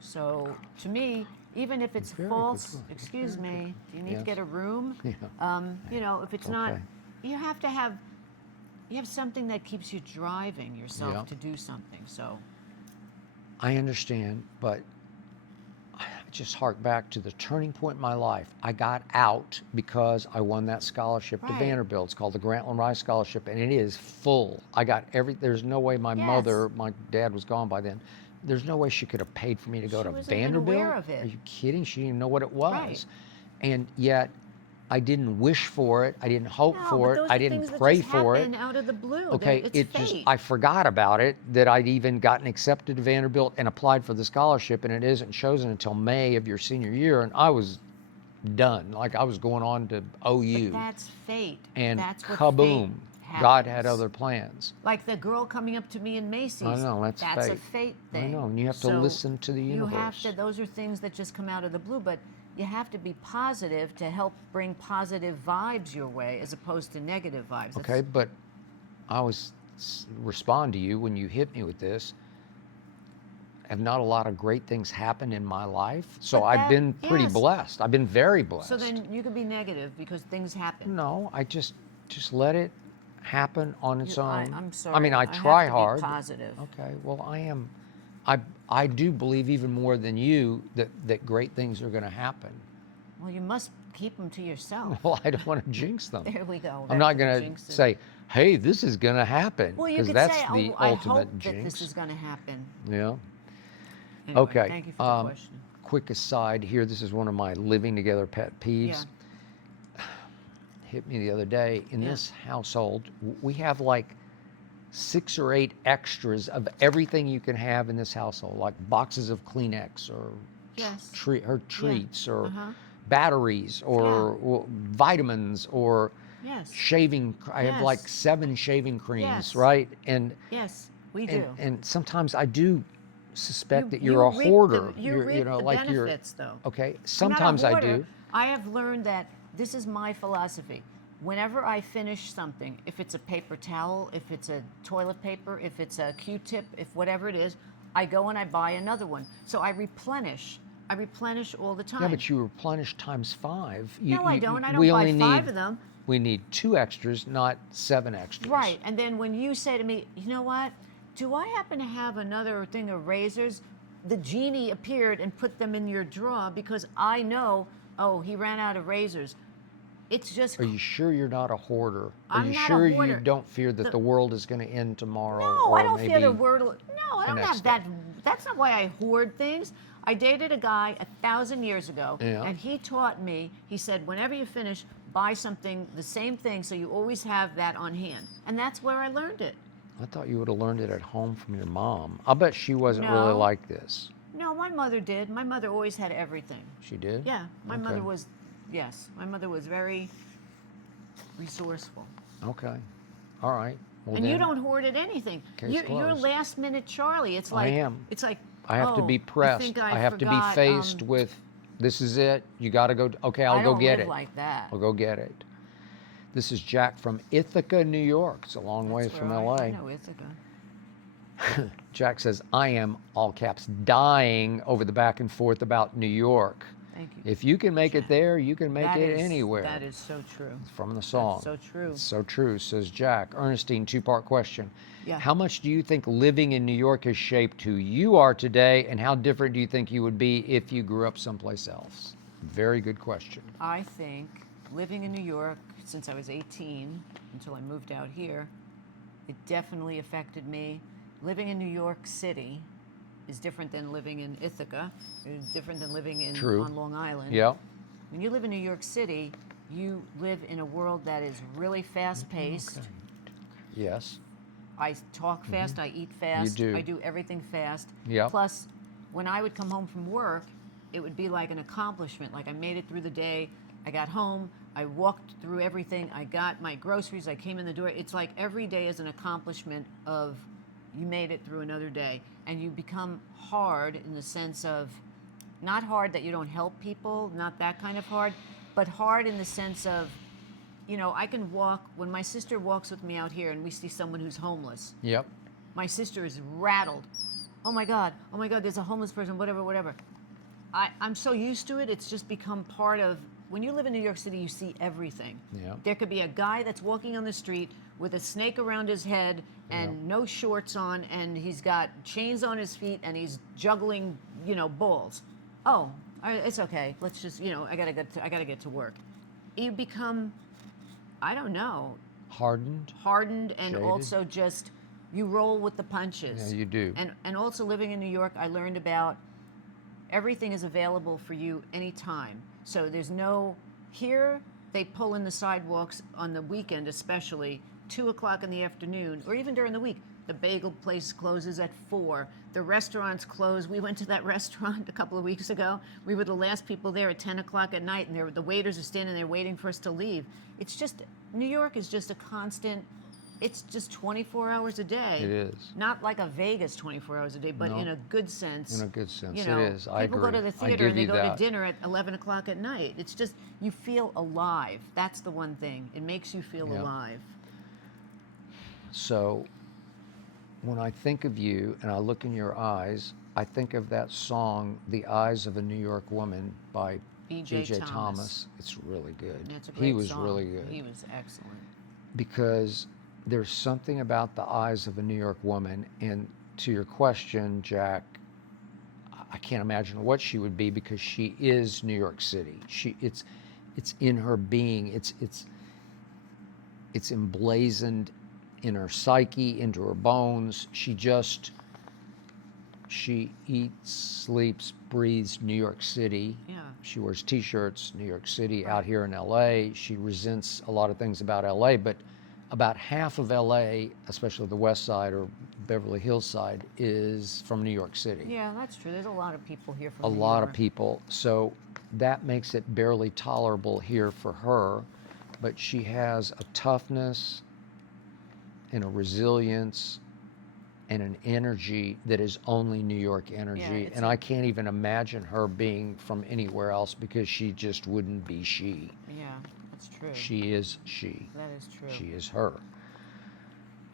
So to me, even if it's Very good false, one. excuse Very me, do you need to Yes. get a room? Yeah. You know, if it's not, Okay. you have to have, you have something that keeps you driving yourself Yeah. to do something. So I understand, but I just hark back to the turning point in my life. I got out because I won that scholarship to Right. Vanderbilt. It's called the Grantland Rice Scholarship, and it is full. There's no way my Yes. mother, my dad was gone by then. There's no way she could have paid for me to go She to wasn't even Vanderbilt. aware of it. Are you kidding? She didn't even know what it was. Right. And yet, I didn't wish for it. I didn't hope no, for but it. those I are didn't things pray that just for it. happen out of the blue. Okay, It's it fate. just, I forgot about it, that I'd even gotten accepted to Vanderbilt and applied for the scholarship, and it isn't chosen until May of your senior year, and I was done. Like, I was going on to OU. But that's fate. And that's what kaboom, fate God had happens. other plans. Like the girl coming up to me in Macy's. I know, that's a fate. fate I thing. know, and you have to So listen to the You have universe. to, those are things that just come out of the blue, but you have to be positive to help bring positive vibes your way as opposed to negative vibes. Okay, but I respond to you when you hit me with this. Have not a lot of great things happened in my life? So But I've been pretty yes. blessed. I've been very blessed. So then you can be negative because things happen. No, I just let it happen on its own. I'm sorry. I mean, I have try to hard. Be positive. Okay, well, I do believe even more than you that great things are going to happen. Well, you must keep them to yourself. Well, I don't want to jinx them. There we go. I'm back not to the going to jinxes. say, hey, this is going to happen. Well, you Because could that's say, the oh, I ultimate hope jinx. that this is going to happen. Yeah. Anyway, Okay. Thank you for the question. Quick aside here. This is one of my living together pet peeves. Hit me the other day. In this household, we have like 6 or 8 extras of everything you can have in this household, like boxes of Kleenex or Yes. treats or Uh-huh. batteries or vitamins or Yes. shaving. I have like Yes. 7 shaving creams, Yes. right? And Yes, we do. and sometimes I do suspect that You you're a reap hoarder. You reap the like you're benefits, though. okay. I'm not a Sometimes I hoarder. do. I have learned that this is my philosophy. Whenever I finish something, if it's a paper towel, if it's a toilet paper, if it's a Q-tip, if whatever it is, I go and I buy another one. So I replenish. I replenish all the time. Yeah, but you replenish times 5. No, I don't. I don't we buy only 5 need, of them. We need 2 extras, not 7 extras. Right. And then when you say to me, you know what? Do I happen to have another thing of razors? The genie appeared and put them in your drawer because I know, oh, he ran out of razors. It's just. Are you sure you're not a hoarder? I'm Are you not a sure hoarder. you don't fear that the world is going to end tomorrow? No, or I don't maybe fear the word. No, I don't next have that. That's not why I hoard things. I dated a guy 1,000 years ago, Yeah. and he taught me. He said, whenever you finish, buy something, the same thing, so you always have that on hand. And that's where I learned it. I thought you would have learned it at home from your mom. I'll bet she wasn't really No. like this. No, my mother did. My mother always had everything. She did? Yeah, my Okay. mother was. Yes, my mother was very resourceful. Okay. All right. Well, And you then don't hoard at anything. Case You're closed. last minute Charlie. It's I like am. It's like I have to be pressed. I think I have to be forgot, faced with, this is it. You got to go. Okay, I'll I go don't get live it. like that. I'll go get it. This is Jack from Ithaca, New York. It's a long ways That's from where LA. I know Ithaca. Jack says, I am, all caps, dying over the back and forth about New York. Thank you. If you can make it Jack. there, you can make That it is- anywhere. That is so true. From the song. so true. It's so true, says Jack. Ernestine, 2-part question. Yeah. How much do you think living in New York has shaped who you are today, and how different do you think you would be if you grew up someplace else? Very good question. I think living in New York since I was 18 until I moved out here, it definitely affected me. Living in New York City is different than living in Ithaca. It's different than living in True. on Long Island. Yeah. When you live in New York City, you live in a world that is really fast-paced. Okay. Yes. I talk fast, I eat fast, do. I do everything fast. Yep. Plus, when I would come home from work, it would be like an accomplishment. Like I made it through the day, I got home, I walked through everything, I got my groceries, I came in the door. It's like every day is an accomplishment of you made it through another day. And you become hard in the sense of, not hard that you don't help people, not that kind of hard, but hard in the sense of, you know, I can walk, when my sister walks with me out here and we see someone who's homeless, Yep. My sister is rattled. Oh my God, there's a homeless person, whatever. I'm so used to it, it's just become part of, when you live in New York City, you see everything. Yeah. There could be a guy that's walking on the street with a snake around his head and no shorts on, and he's got chains on his feet, and he's juggling, balls. Oh, it's okay. Let's just, I gotta get to work. You become, I don't know, Hardened. and Jaded. also just you roll with the punches. Yeah, you do. And also living in New York, I learned about everything is available for you anytime. So there's no, here they pull in the sidewalks on the weekend, especially 2 o'clock in the afternoon, or even during the week. The bagel place closes at 4. The restaurants close. We went to that restaurant a couple of weeks ago. We were the last people there at 10 o'clock at night, and the waiters are standing there waiting for us to leave. It's just, New York is just a constant, it's just 24 hours a day. It is. Not like a Vegas 24 hours a day, but No. in a good sense. In a good sense, You know, it is. I people agree. go to the I theater give and they you go that. to dinner at 11 o'clock at night. It's just, you feel alive. That's the one thing. It makes you feel Yeah. alive. So when I think of you and I look in your eyes, I think of that song, The Eyes of a New York Woman by B.J. B.J. Thomas. It's really good. That's a great He was song. really good. He was excellent. Because there's something about the eyes of a New York woman, and to your question, Jack, I can't imagine what she would be because she is New York City. It's in her being. It's emblazoned in her psyche, into her bones. She eats, sleeps, breathes New York City. Yeah. She wears T-shirts, New York City. Out here in L.A., she resents a lot of things about L.A., but about half of L.A., especially the West Side or Beverly Hills side, is from New York City. Yeah, that's true. There's a lot of people here from A New lot York. of people. So that makes it barely tolerable here for her, but she has a toughness and a resilience and an energy that is only New York energy. it's And a- I can't even imagine her being from anywhere else because she just wouldn't be she. Yeah, that's true. She is she. That is true. She is her.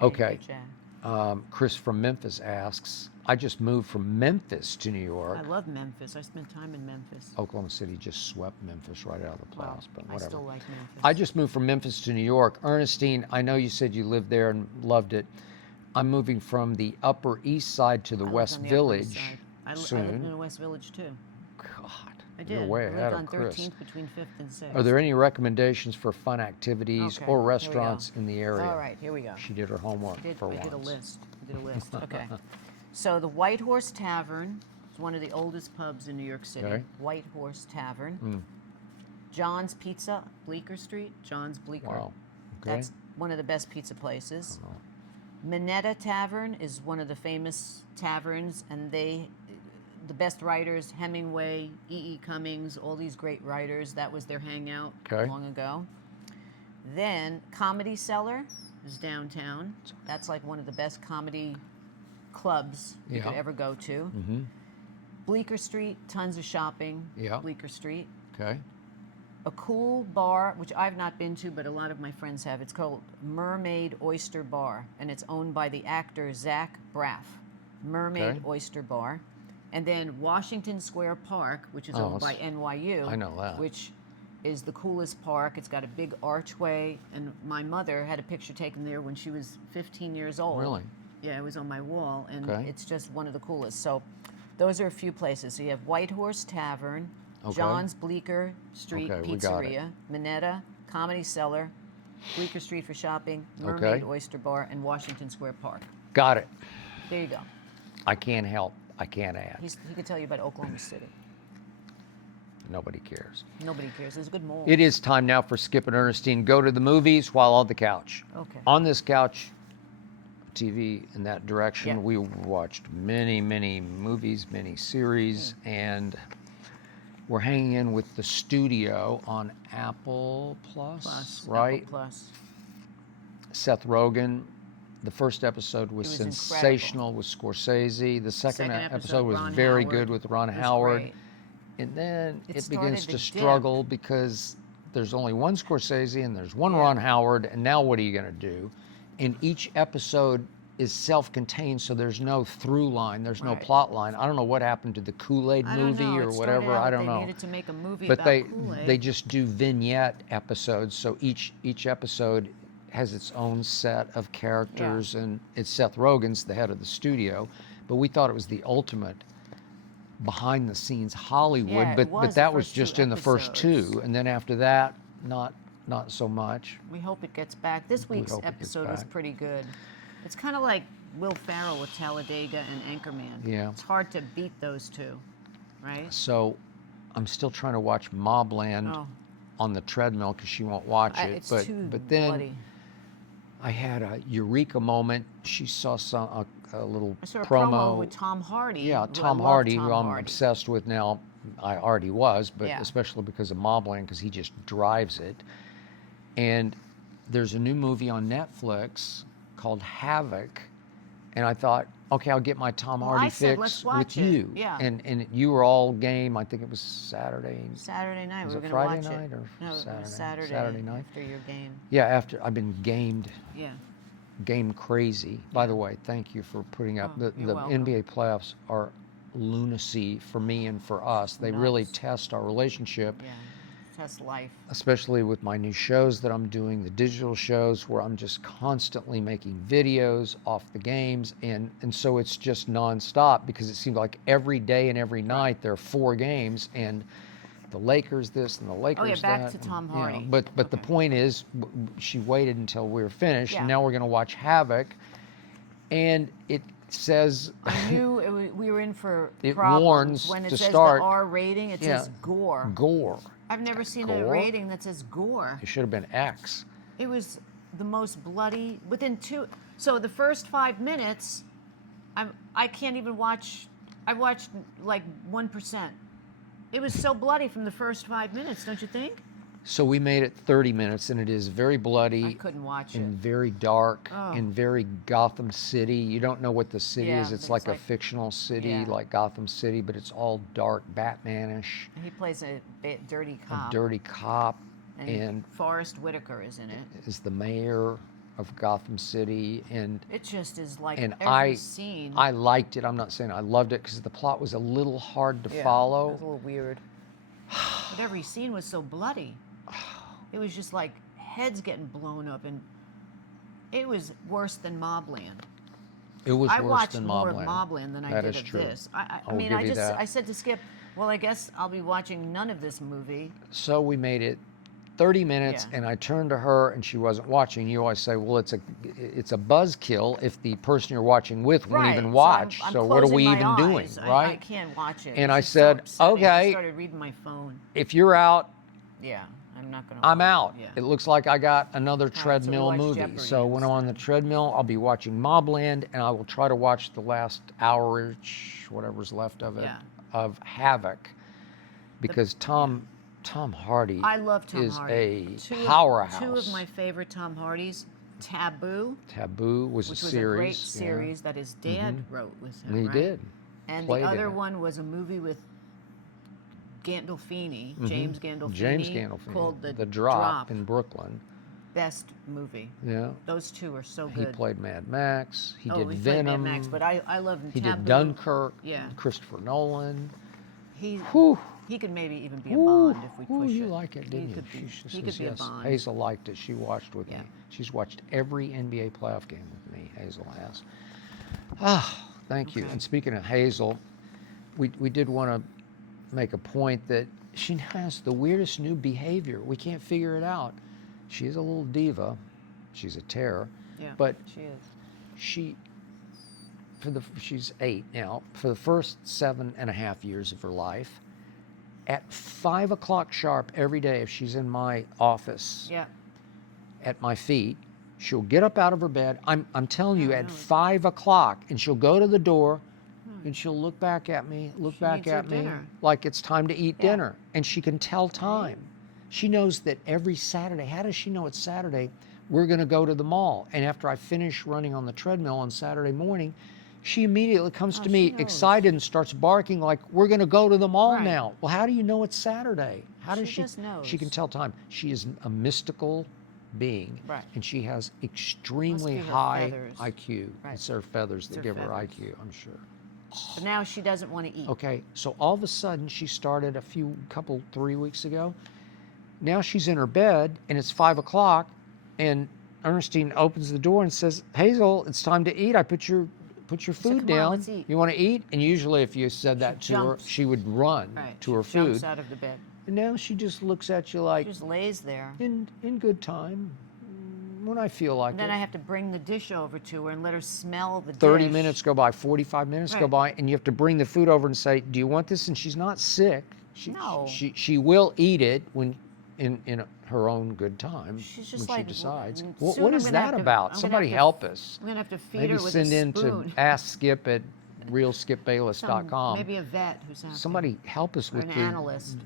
Thank you, Okay. Jack. Chris from Memphis asks, I just moved from Memphis to New York. I love Memphis. I spent time in Memphis. Oklahoma City just swept Memphis right out of the Wow, playoffs, but I whatever. still like Memphis. I just moved from Memphis to New York. Ernestine, I know you said you lived there and loved it. I'm moving from the Upper East Side to the I lived West on the Upper East Village Side. I lived soon. in the West Village too. God, I did. you're way I ahead lived of on Chris. 13th between 5th and 6th. Are there any recommendations for fun activities Okay, or here we restaurants go. in the area? All right, here we go. She did her homework I did a once. list. Okay. So the White Horse Tavern is one of the oldest pubs in New York City. Okay. White Horse Tavern. John's Pizza, Bleecker Street. John's Bleecker. Wow. Okay. That's one of the best pizza places. Oh. Minetta Tavern is one of the famous taverns, and the best writers, Hemingway, E.E. Cummings, all these great writers, that was their hangout Okay. long ago. Then Comedy Cellar is downtown. That's like one of the best comedy clubs you could Yeah. ever go to. Mm-hmm. Bleecker Street, tons of shopping. Yeah. Bleecker Street. Okay. A cool bar, which I've not been to, but a lot of my friends have. It's called Mermaid Oyster Bar, and it's owned by the actor Zach Braff. Mermaid Okay. Oyster Bar. And then Washington Square Park, which is Oh, owned by that's- NYU. I know that. Which is the coolest park. It's got a big archway, and my mother had a picture taken there when she was 15 years old. Really? Yeah, it was on my wall, and Okay. it's just one of the coolest. So those are a few places. So you have White Horse Tavern, Okay. John's Bleecker Street Okay, we got it. Pizzeria, Minetta, Comedy Cellar, Bleecker Street for shopping, Mermaid Okay. Oyster Bar, and Washington Square Park. Got it. There you go. I can't help. I can't add. He could tell you about Oklahoma City. Nobody cares. Nobody cares. There's a good mall. It is time now for Skip and Ernestine. Go to the movies while on the couch. Okay. On this couch, TV in that direction, Yeah. we watched many, many movies, many series, and we're hanging in with the studio on Apple Plus, right? Apple Plus. Seth Rogen. The first episode was It was sensational with Scorsese. The second episode was Ron very Howard. good with Ron It was Howard. great. And then It it begins started to to dip. struggle because there's only one Scorsese and there's one Ron Howard, and now what are you going to do? And each episode is self-contained, so there's no through line, there's no Right. plot line. I don't know what happened to the Kool-Aid I don't movie know. or It started whatever. out I don't they know. needed to make a movie But about they Kool-Aid. just do vignette episodes, so each episode has its own set of characters, and it's Seth Rogen's the head of the studio. But we thought it was the ultimate behind the scenes Hollywood, Yeah, it but was the that was first just two in the first episodes. two, and then after that, not so much. We hope it gets back. This week's hope it gets episode was back. pretty good. It's kind of like Will Ferrell with Talladega and Anchorman. Yeah. It's hard to beat those two, right? So I'm still trying to watch Mobland Oh. on the treadmill because she won't watch it. It's but too then bloody. I had a eureka moment. She saw a little I saw a promo. promo with Tom Hardy. Yeah, who I Tom love Hardy, Tom who I'm Hardy. obsessed with now. I already was, but Yeah. especially because of Mobland, because he just drives it. And there's a new movie on Netflix called Havoc, and I thought, okay, I'll get my Tom Well, Hardy I said, fix let's watch with it. you. Yeah. And you were all game. I think it was Saturday. Saturday night. Was we were it going to Friday watch night it. or No, it Saturday? was Saturday. Saturday night? After your game. Yeah, after I've been gamed. Yeah. Game crazy. By the way, thank you for putting up. Oh, The you're welcome. NBA playoffs are lunacy for me and for us. They really Nuts. test our relationship, Yeah. Test life. especially with my new shows that I'm doing, the digital shows where I'm just constantly making videos off the games. And so it's just nonstop because it seems like every day and every night there are 4 games, and the Lakers this and the Lakers back that. to and, Tom you know, Hardy. but the Okay. point is, she waited until we were finished, Yeah. and now we're going to watch Havoc. And it says, I knew we were in for It problems warns when it to says start- the R rating. It Yeah. says gore. gore. I've never seen a Gore? rating that says gore. It should have been X. It was the most bloody within 2. So the first 5 minutes, I can't even watch. I watched like 1%. It was so bloody from the first 5 minutes, don't you think? So we made it 30 minutes, and it is very bloody. I couldn't watch and it. very dark Oh. and very Gotham City. You don't know what the city Yeah, is. It's it's like a like- fictional city, yeah. like Gotham City, but it's all dark, Batmanish, He plays a dirty a cop. dirty cop, and and Forrest Whitaker is in it. is the mayor of Gotham City. And It just is like and every scene. I liked it. I'm not saying I loved it because the plot was a little hard to Yeah, follow. It was a little weird. But every scene was so bloody. It was just like heads getting blown up, and it was worse than Mobland. It was I worse watched than more Mobland. of Mobland than I That did is of true. this. I I'll mean, give I you just that. I said to Skip, well, I guess I'll be watching none of this movie. So we made it 30 minutes, Yeah. and I turned to her, and she wasn't watching. You always say, well, it's a buzzkill if the person you're watching with won't Right. even watch. I'm So what are closing we my even doing, eyes. right? I can't watch it. And It's I just so said, upsetting. I okay. started reading my phone. If you're out, Yeah, I'm not gonna. I'm watch out. It. Yeah. It looks like I got another so treadmill watch movie. Jeopardy So when I'm on the treadmill, I'll be watching Mobland, and I will try to watch the last hour, whatever's left of it, Yeah. of Havoc, because Tom Hardy I love Tom is Hardy. a powerhouse. Two of my favorite Tom Hardys, Taboo, Taboo was which a was series. a great yeah. series that his dad wrote with him. He right? did. And Played the in other it. one was a movie with Gandolfini, James Gandolfini, James Gandolfini. called The Drop in Brooklyn. Best movie. Yeah. Those two are so He good. played Mad Max. He did he played Venom. Mad Max, but I love him. He Taboo. did Dunkirk. Yeah. Christopher Nolan. He Whew. he could maybe even be a Ooh, Bond if we ooh, push you it. like it, didn't he you? Could be, She he could says be a yes. Bond. Hazel liked it. She watched with Yeah. me. She's watched every NBA playoff game with me. Hazel has. Ah, thank you. Okay. And speaking of Hazel, we did want to make a point that she has the weirdest new behavior. We can't figure it out. She is a little diva. She's a terror. Yeah, But she is. she's 8 now. For the first 7.5 years of her life, at 5 o'clock sharp every day, if she's in my office Yeah. at my feet, she'll get up out of her bed. I'm telling you, Oh, at no. 5 o'clock, and she'll go to the door, and she'll look back at me, She needs her dinner. like it's time to eat Yeah. dinner, and she can tell time. She knows that every Saturday. How does she know it's Saturday? We're going to go to the mall, and after I finish running on the treadmill on Saturday morning, she immediately comes to Oh, me she knows. excited and starts barking like, we're going to go to the mall Right. now. Well, how do you know it's Saturday? How does She she? just knows. She can tell time. She is a mystical being. Right. And she has extremely Must be her high feathers. IQ. Right. It's her feathers that her give her feathers. IQ, I'm sure. But now she doesn't want to eat. Okay, so all of a sudden she started 3 weeks ago. Now she's in her bed and it's 5 o'clock, and Ernestine opens the door and says, "Hazel, it's time to eat. I put your food "Come on, down. let's eat." You want to eat?" And usually, if you said that to her, jumps. she would run Right. to she her jumps food. out of the bed. And now she just looks at you like, She just lays there. in good time, when I feel like And then it. I have to bring the dish over to her and let her smell the 30 dish. minutes go by, 45 minutes go Right. by, and you have to bring the food over and say, "Do you want this?" And she's not sick. No. She will eat it when in her own good time. She's just when like, she decides. soon What I'm is gonna that have to- about? I'm gonna Somebody have to- help us. I'm gonna have to feed Maybe her with send a in spoon. to Ask Skip at realskipbayless.com. Maybe a vet who's out Somebody help us or with an the analyst.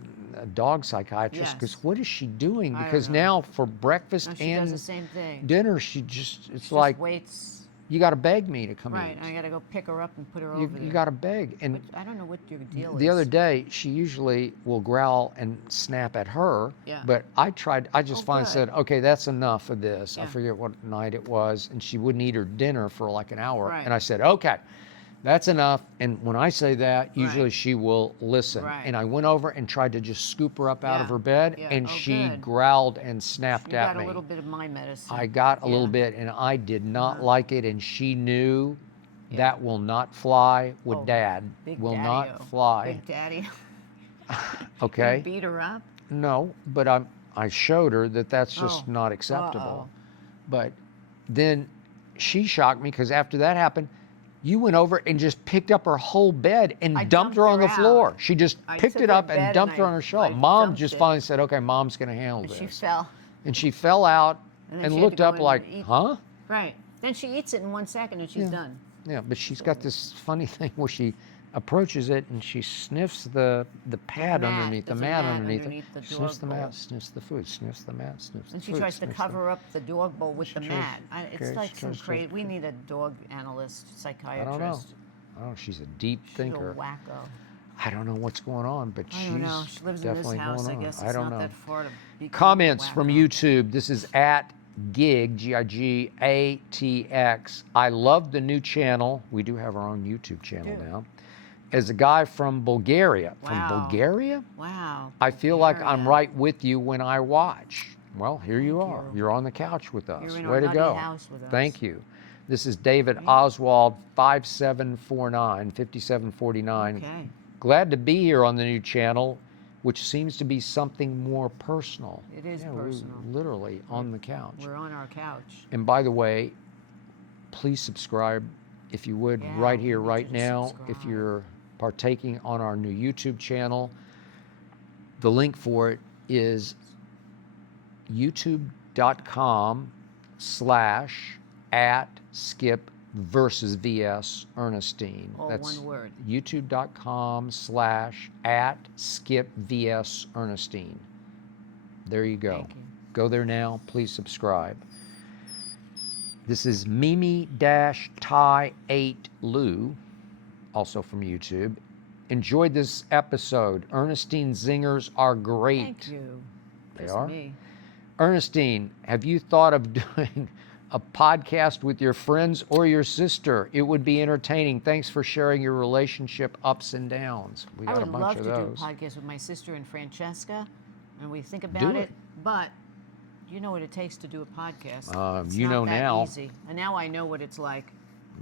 dog psychiatrist, Yes. because what is she doing? I don't Because know. now for breakfast No, she does and the same thing. dinner, it's Just like, waits. you got to beg me to come Right, eat. I gotta go pick her up and put her You, over there. you got to beg. And But I don't know what your deal is. the other day, she usually will growl and snap at her. Yeah. But I just Oh, finally good. said, "Okay, that's enough of this." I Yeah. forget what night it was. And she wouldn't eat her dinner for like an hour. Right. And I said, "Okay, that's enough." And when I say that, usually Right. she will listen. Right. And I went over and tried to just scoop her up out of Yeah. her bed. Yeah. And Oh, she good. growled and snapped You at got me. a little bit of my medicine. I got a little Yeah. bit, and I did not Uh-huh. like it, and she knew Yeah. that will not fly with Oh, Dad. Big Will Daddy-o. not fly. Big Daddy. Okay? Beat her up. No, but I showed her that that's just Oh. not acceptable. Uh-oh. But then she shocked me, because after that happened, you went over and just picked up her whole bed and I dumped her dumped on the her floor. out. She just I picked took it her up bed and and dumped her I- on her shoulder. I Mom dumped just it. finally said, "Okay, Mom's going to handle And this." she fell. And she fell out And then and she had to looked go up in like, and eat. "Huh?" Right. Then she eats it in 1 second and she's done. Yeah, but she's got this funny thing where she approaches it and she sniffs the pad mat. underneath, the There's a mat mat underneath underneath it. the Sniffs the dog bowl. mat, sniffs the food, sniffs the mat, sniffs the And she food. tries to sniffs cover up the dog bowl with the tries- mat. It's okay, like she some tries to- crazy. We need a dog analyst, I psychiatrist. don't know. She's a deep She's thinker. a wacko. I don't know what's going on, but I don't know. she's She lives in this definitely house. going I on. guess I it's don't not know. that far to be. Comments from wacko. YouTube. This is at Gig, GIGATX. I love the new channel. We do have our own YouTube channel do. now. As a guy from Bulgaria. Wow. From Bulgaria? Wow. I feel like I'm Bulgaria. right with you when I watch. Well, here you Thank are. you. You're on the couch with us. You're in Way our to nutty go. house with us. Thank you. This is David Oswald, 5749, 5749. Okay. Glad to be here on the new channel, which seems to be something more personal. It is We're personal. literally on the couch. We're on our couch. And by the way, please subscribe if you would, Yeah, right we here, need right you to now. If subscribe. you're partaking on our new YouTube channel, the link for it is youtube.com/@skip versus Ernestine. All That's one word. youtube.com/@skip Ernestine. There you go. Thank you. Go there now. Please subscribe. This is Mimi-Ty8Lou, also from YouTube. Enjoyed this episode. Ernestine zingers are great. Thank you. They Just are? Me. Ernestine, have you thought of doing a podcast with your friends or your sister? It would be entertaining. Thanks for sharing your relationship ups and downs. We I got a would bunch love of to do a those. podcast with my sister and Francesca, and we think Do about it. it. But you know what it takes to do a podcast. It's you not know that now. Easy. And now I know what it's like.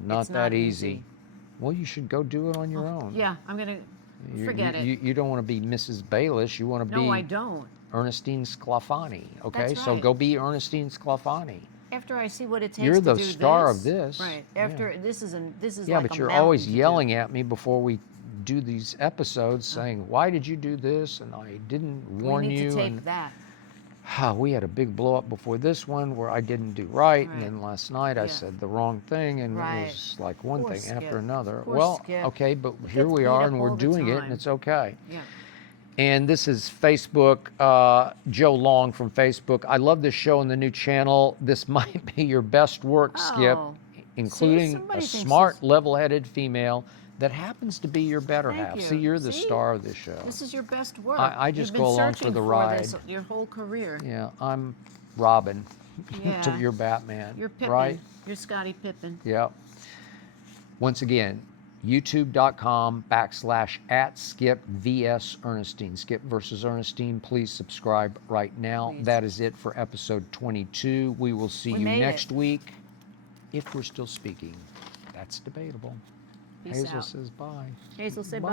Not It's that not easy. easy. Well, you should go do it on your own. Yeah, I'm gonna forget it. You don't want to be Mrs. Bayless. You want to No, be I don't. Ernestine Sclafani. Okay, That's so right. go be Ernestine Sclafani. After I see what it takes You're to the do star this, of this. right? Yeah. After this is Yeah, like but a you're mountain always to do. yelling at me before we do these episodes, saying, "Why did you do this?" And I didn't warn We need you. to tape and that. we had a big blow up before this one where I didn't do right, and Right. then last night I Yeah. said the wrong thing, and Right. it was like one Poor thing Skip. after another. Poor Well, Skip. okay, but He here gets we beat are, up and we're all the doing it, and time. it's okay. Yeah. And this is Facebook, Joe Long from Facebook. I love this show and the new channel. This might be your best work, Skip, Oh. including somebody a thinks smart, this- level-headed female that happens to be your better Thank half. you. See, you're the See? star of this show. This is your best work. I just You've been go along for searching the this ride. your whole career. Yeah, I'm Robin. Yeah. to your Batman. You're Pippin. Right? You're Scottie Pippen. Yep. Once again, youtube.com/@SkipVS Ernestine. Skip versus Ernestine. Please subscribe right now. Please. That is it for episode 22. We will see We you made next it. week if we're still speaking. That's debatable. Peace Hazel out. says bye. Hazel, say bye.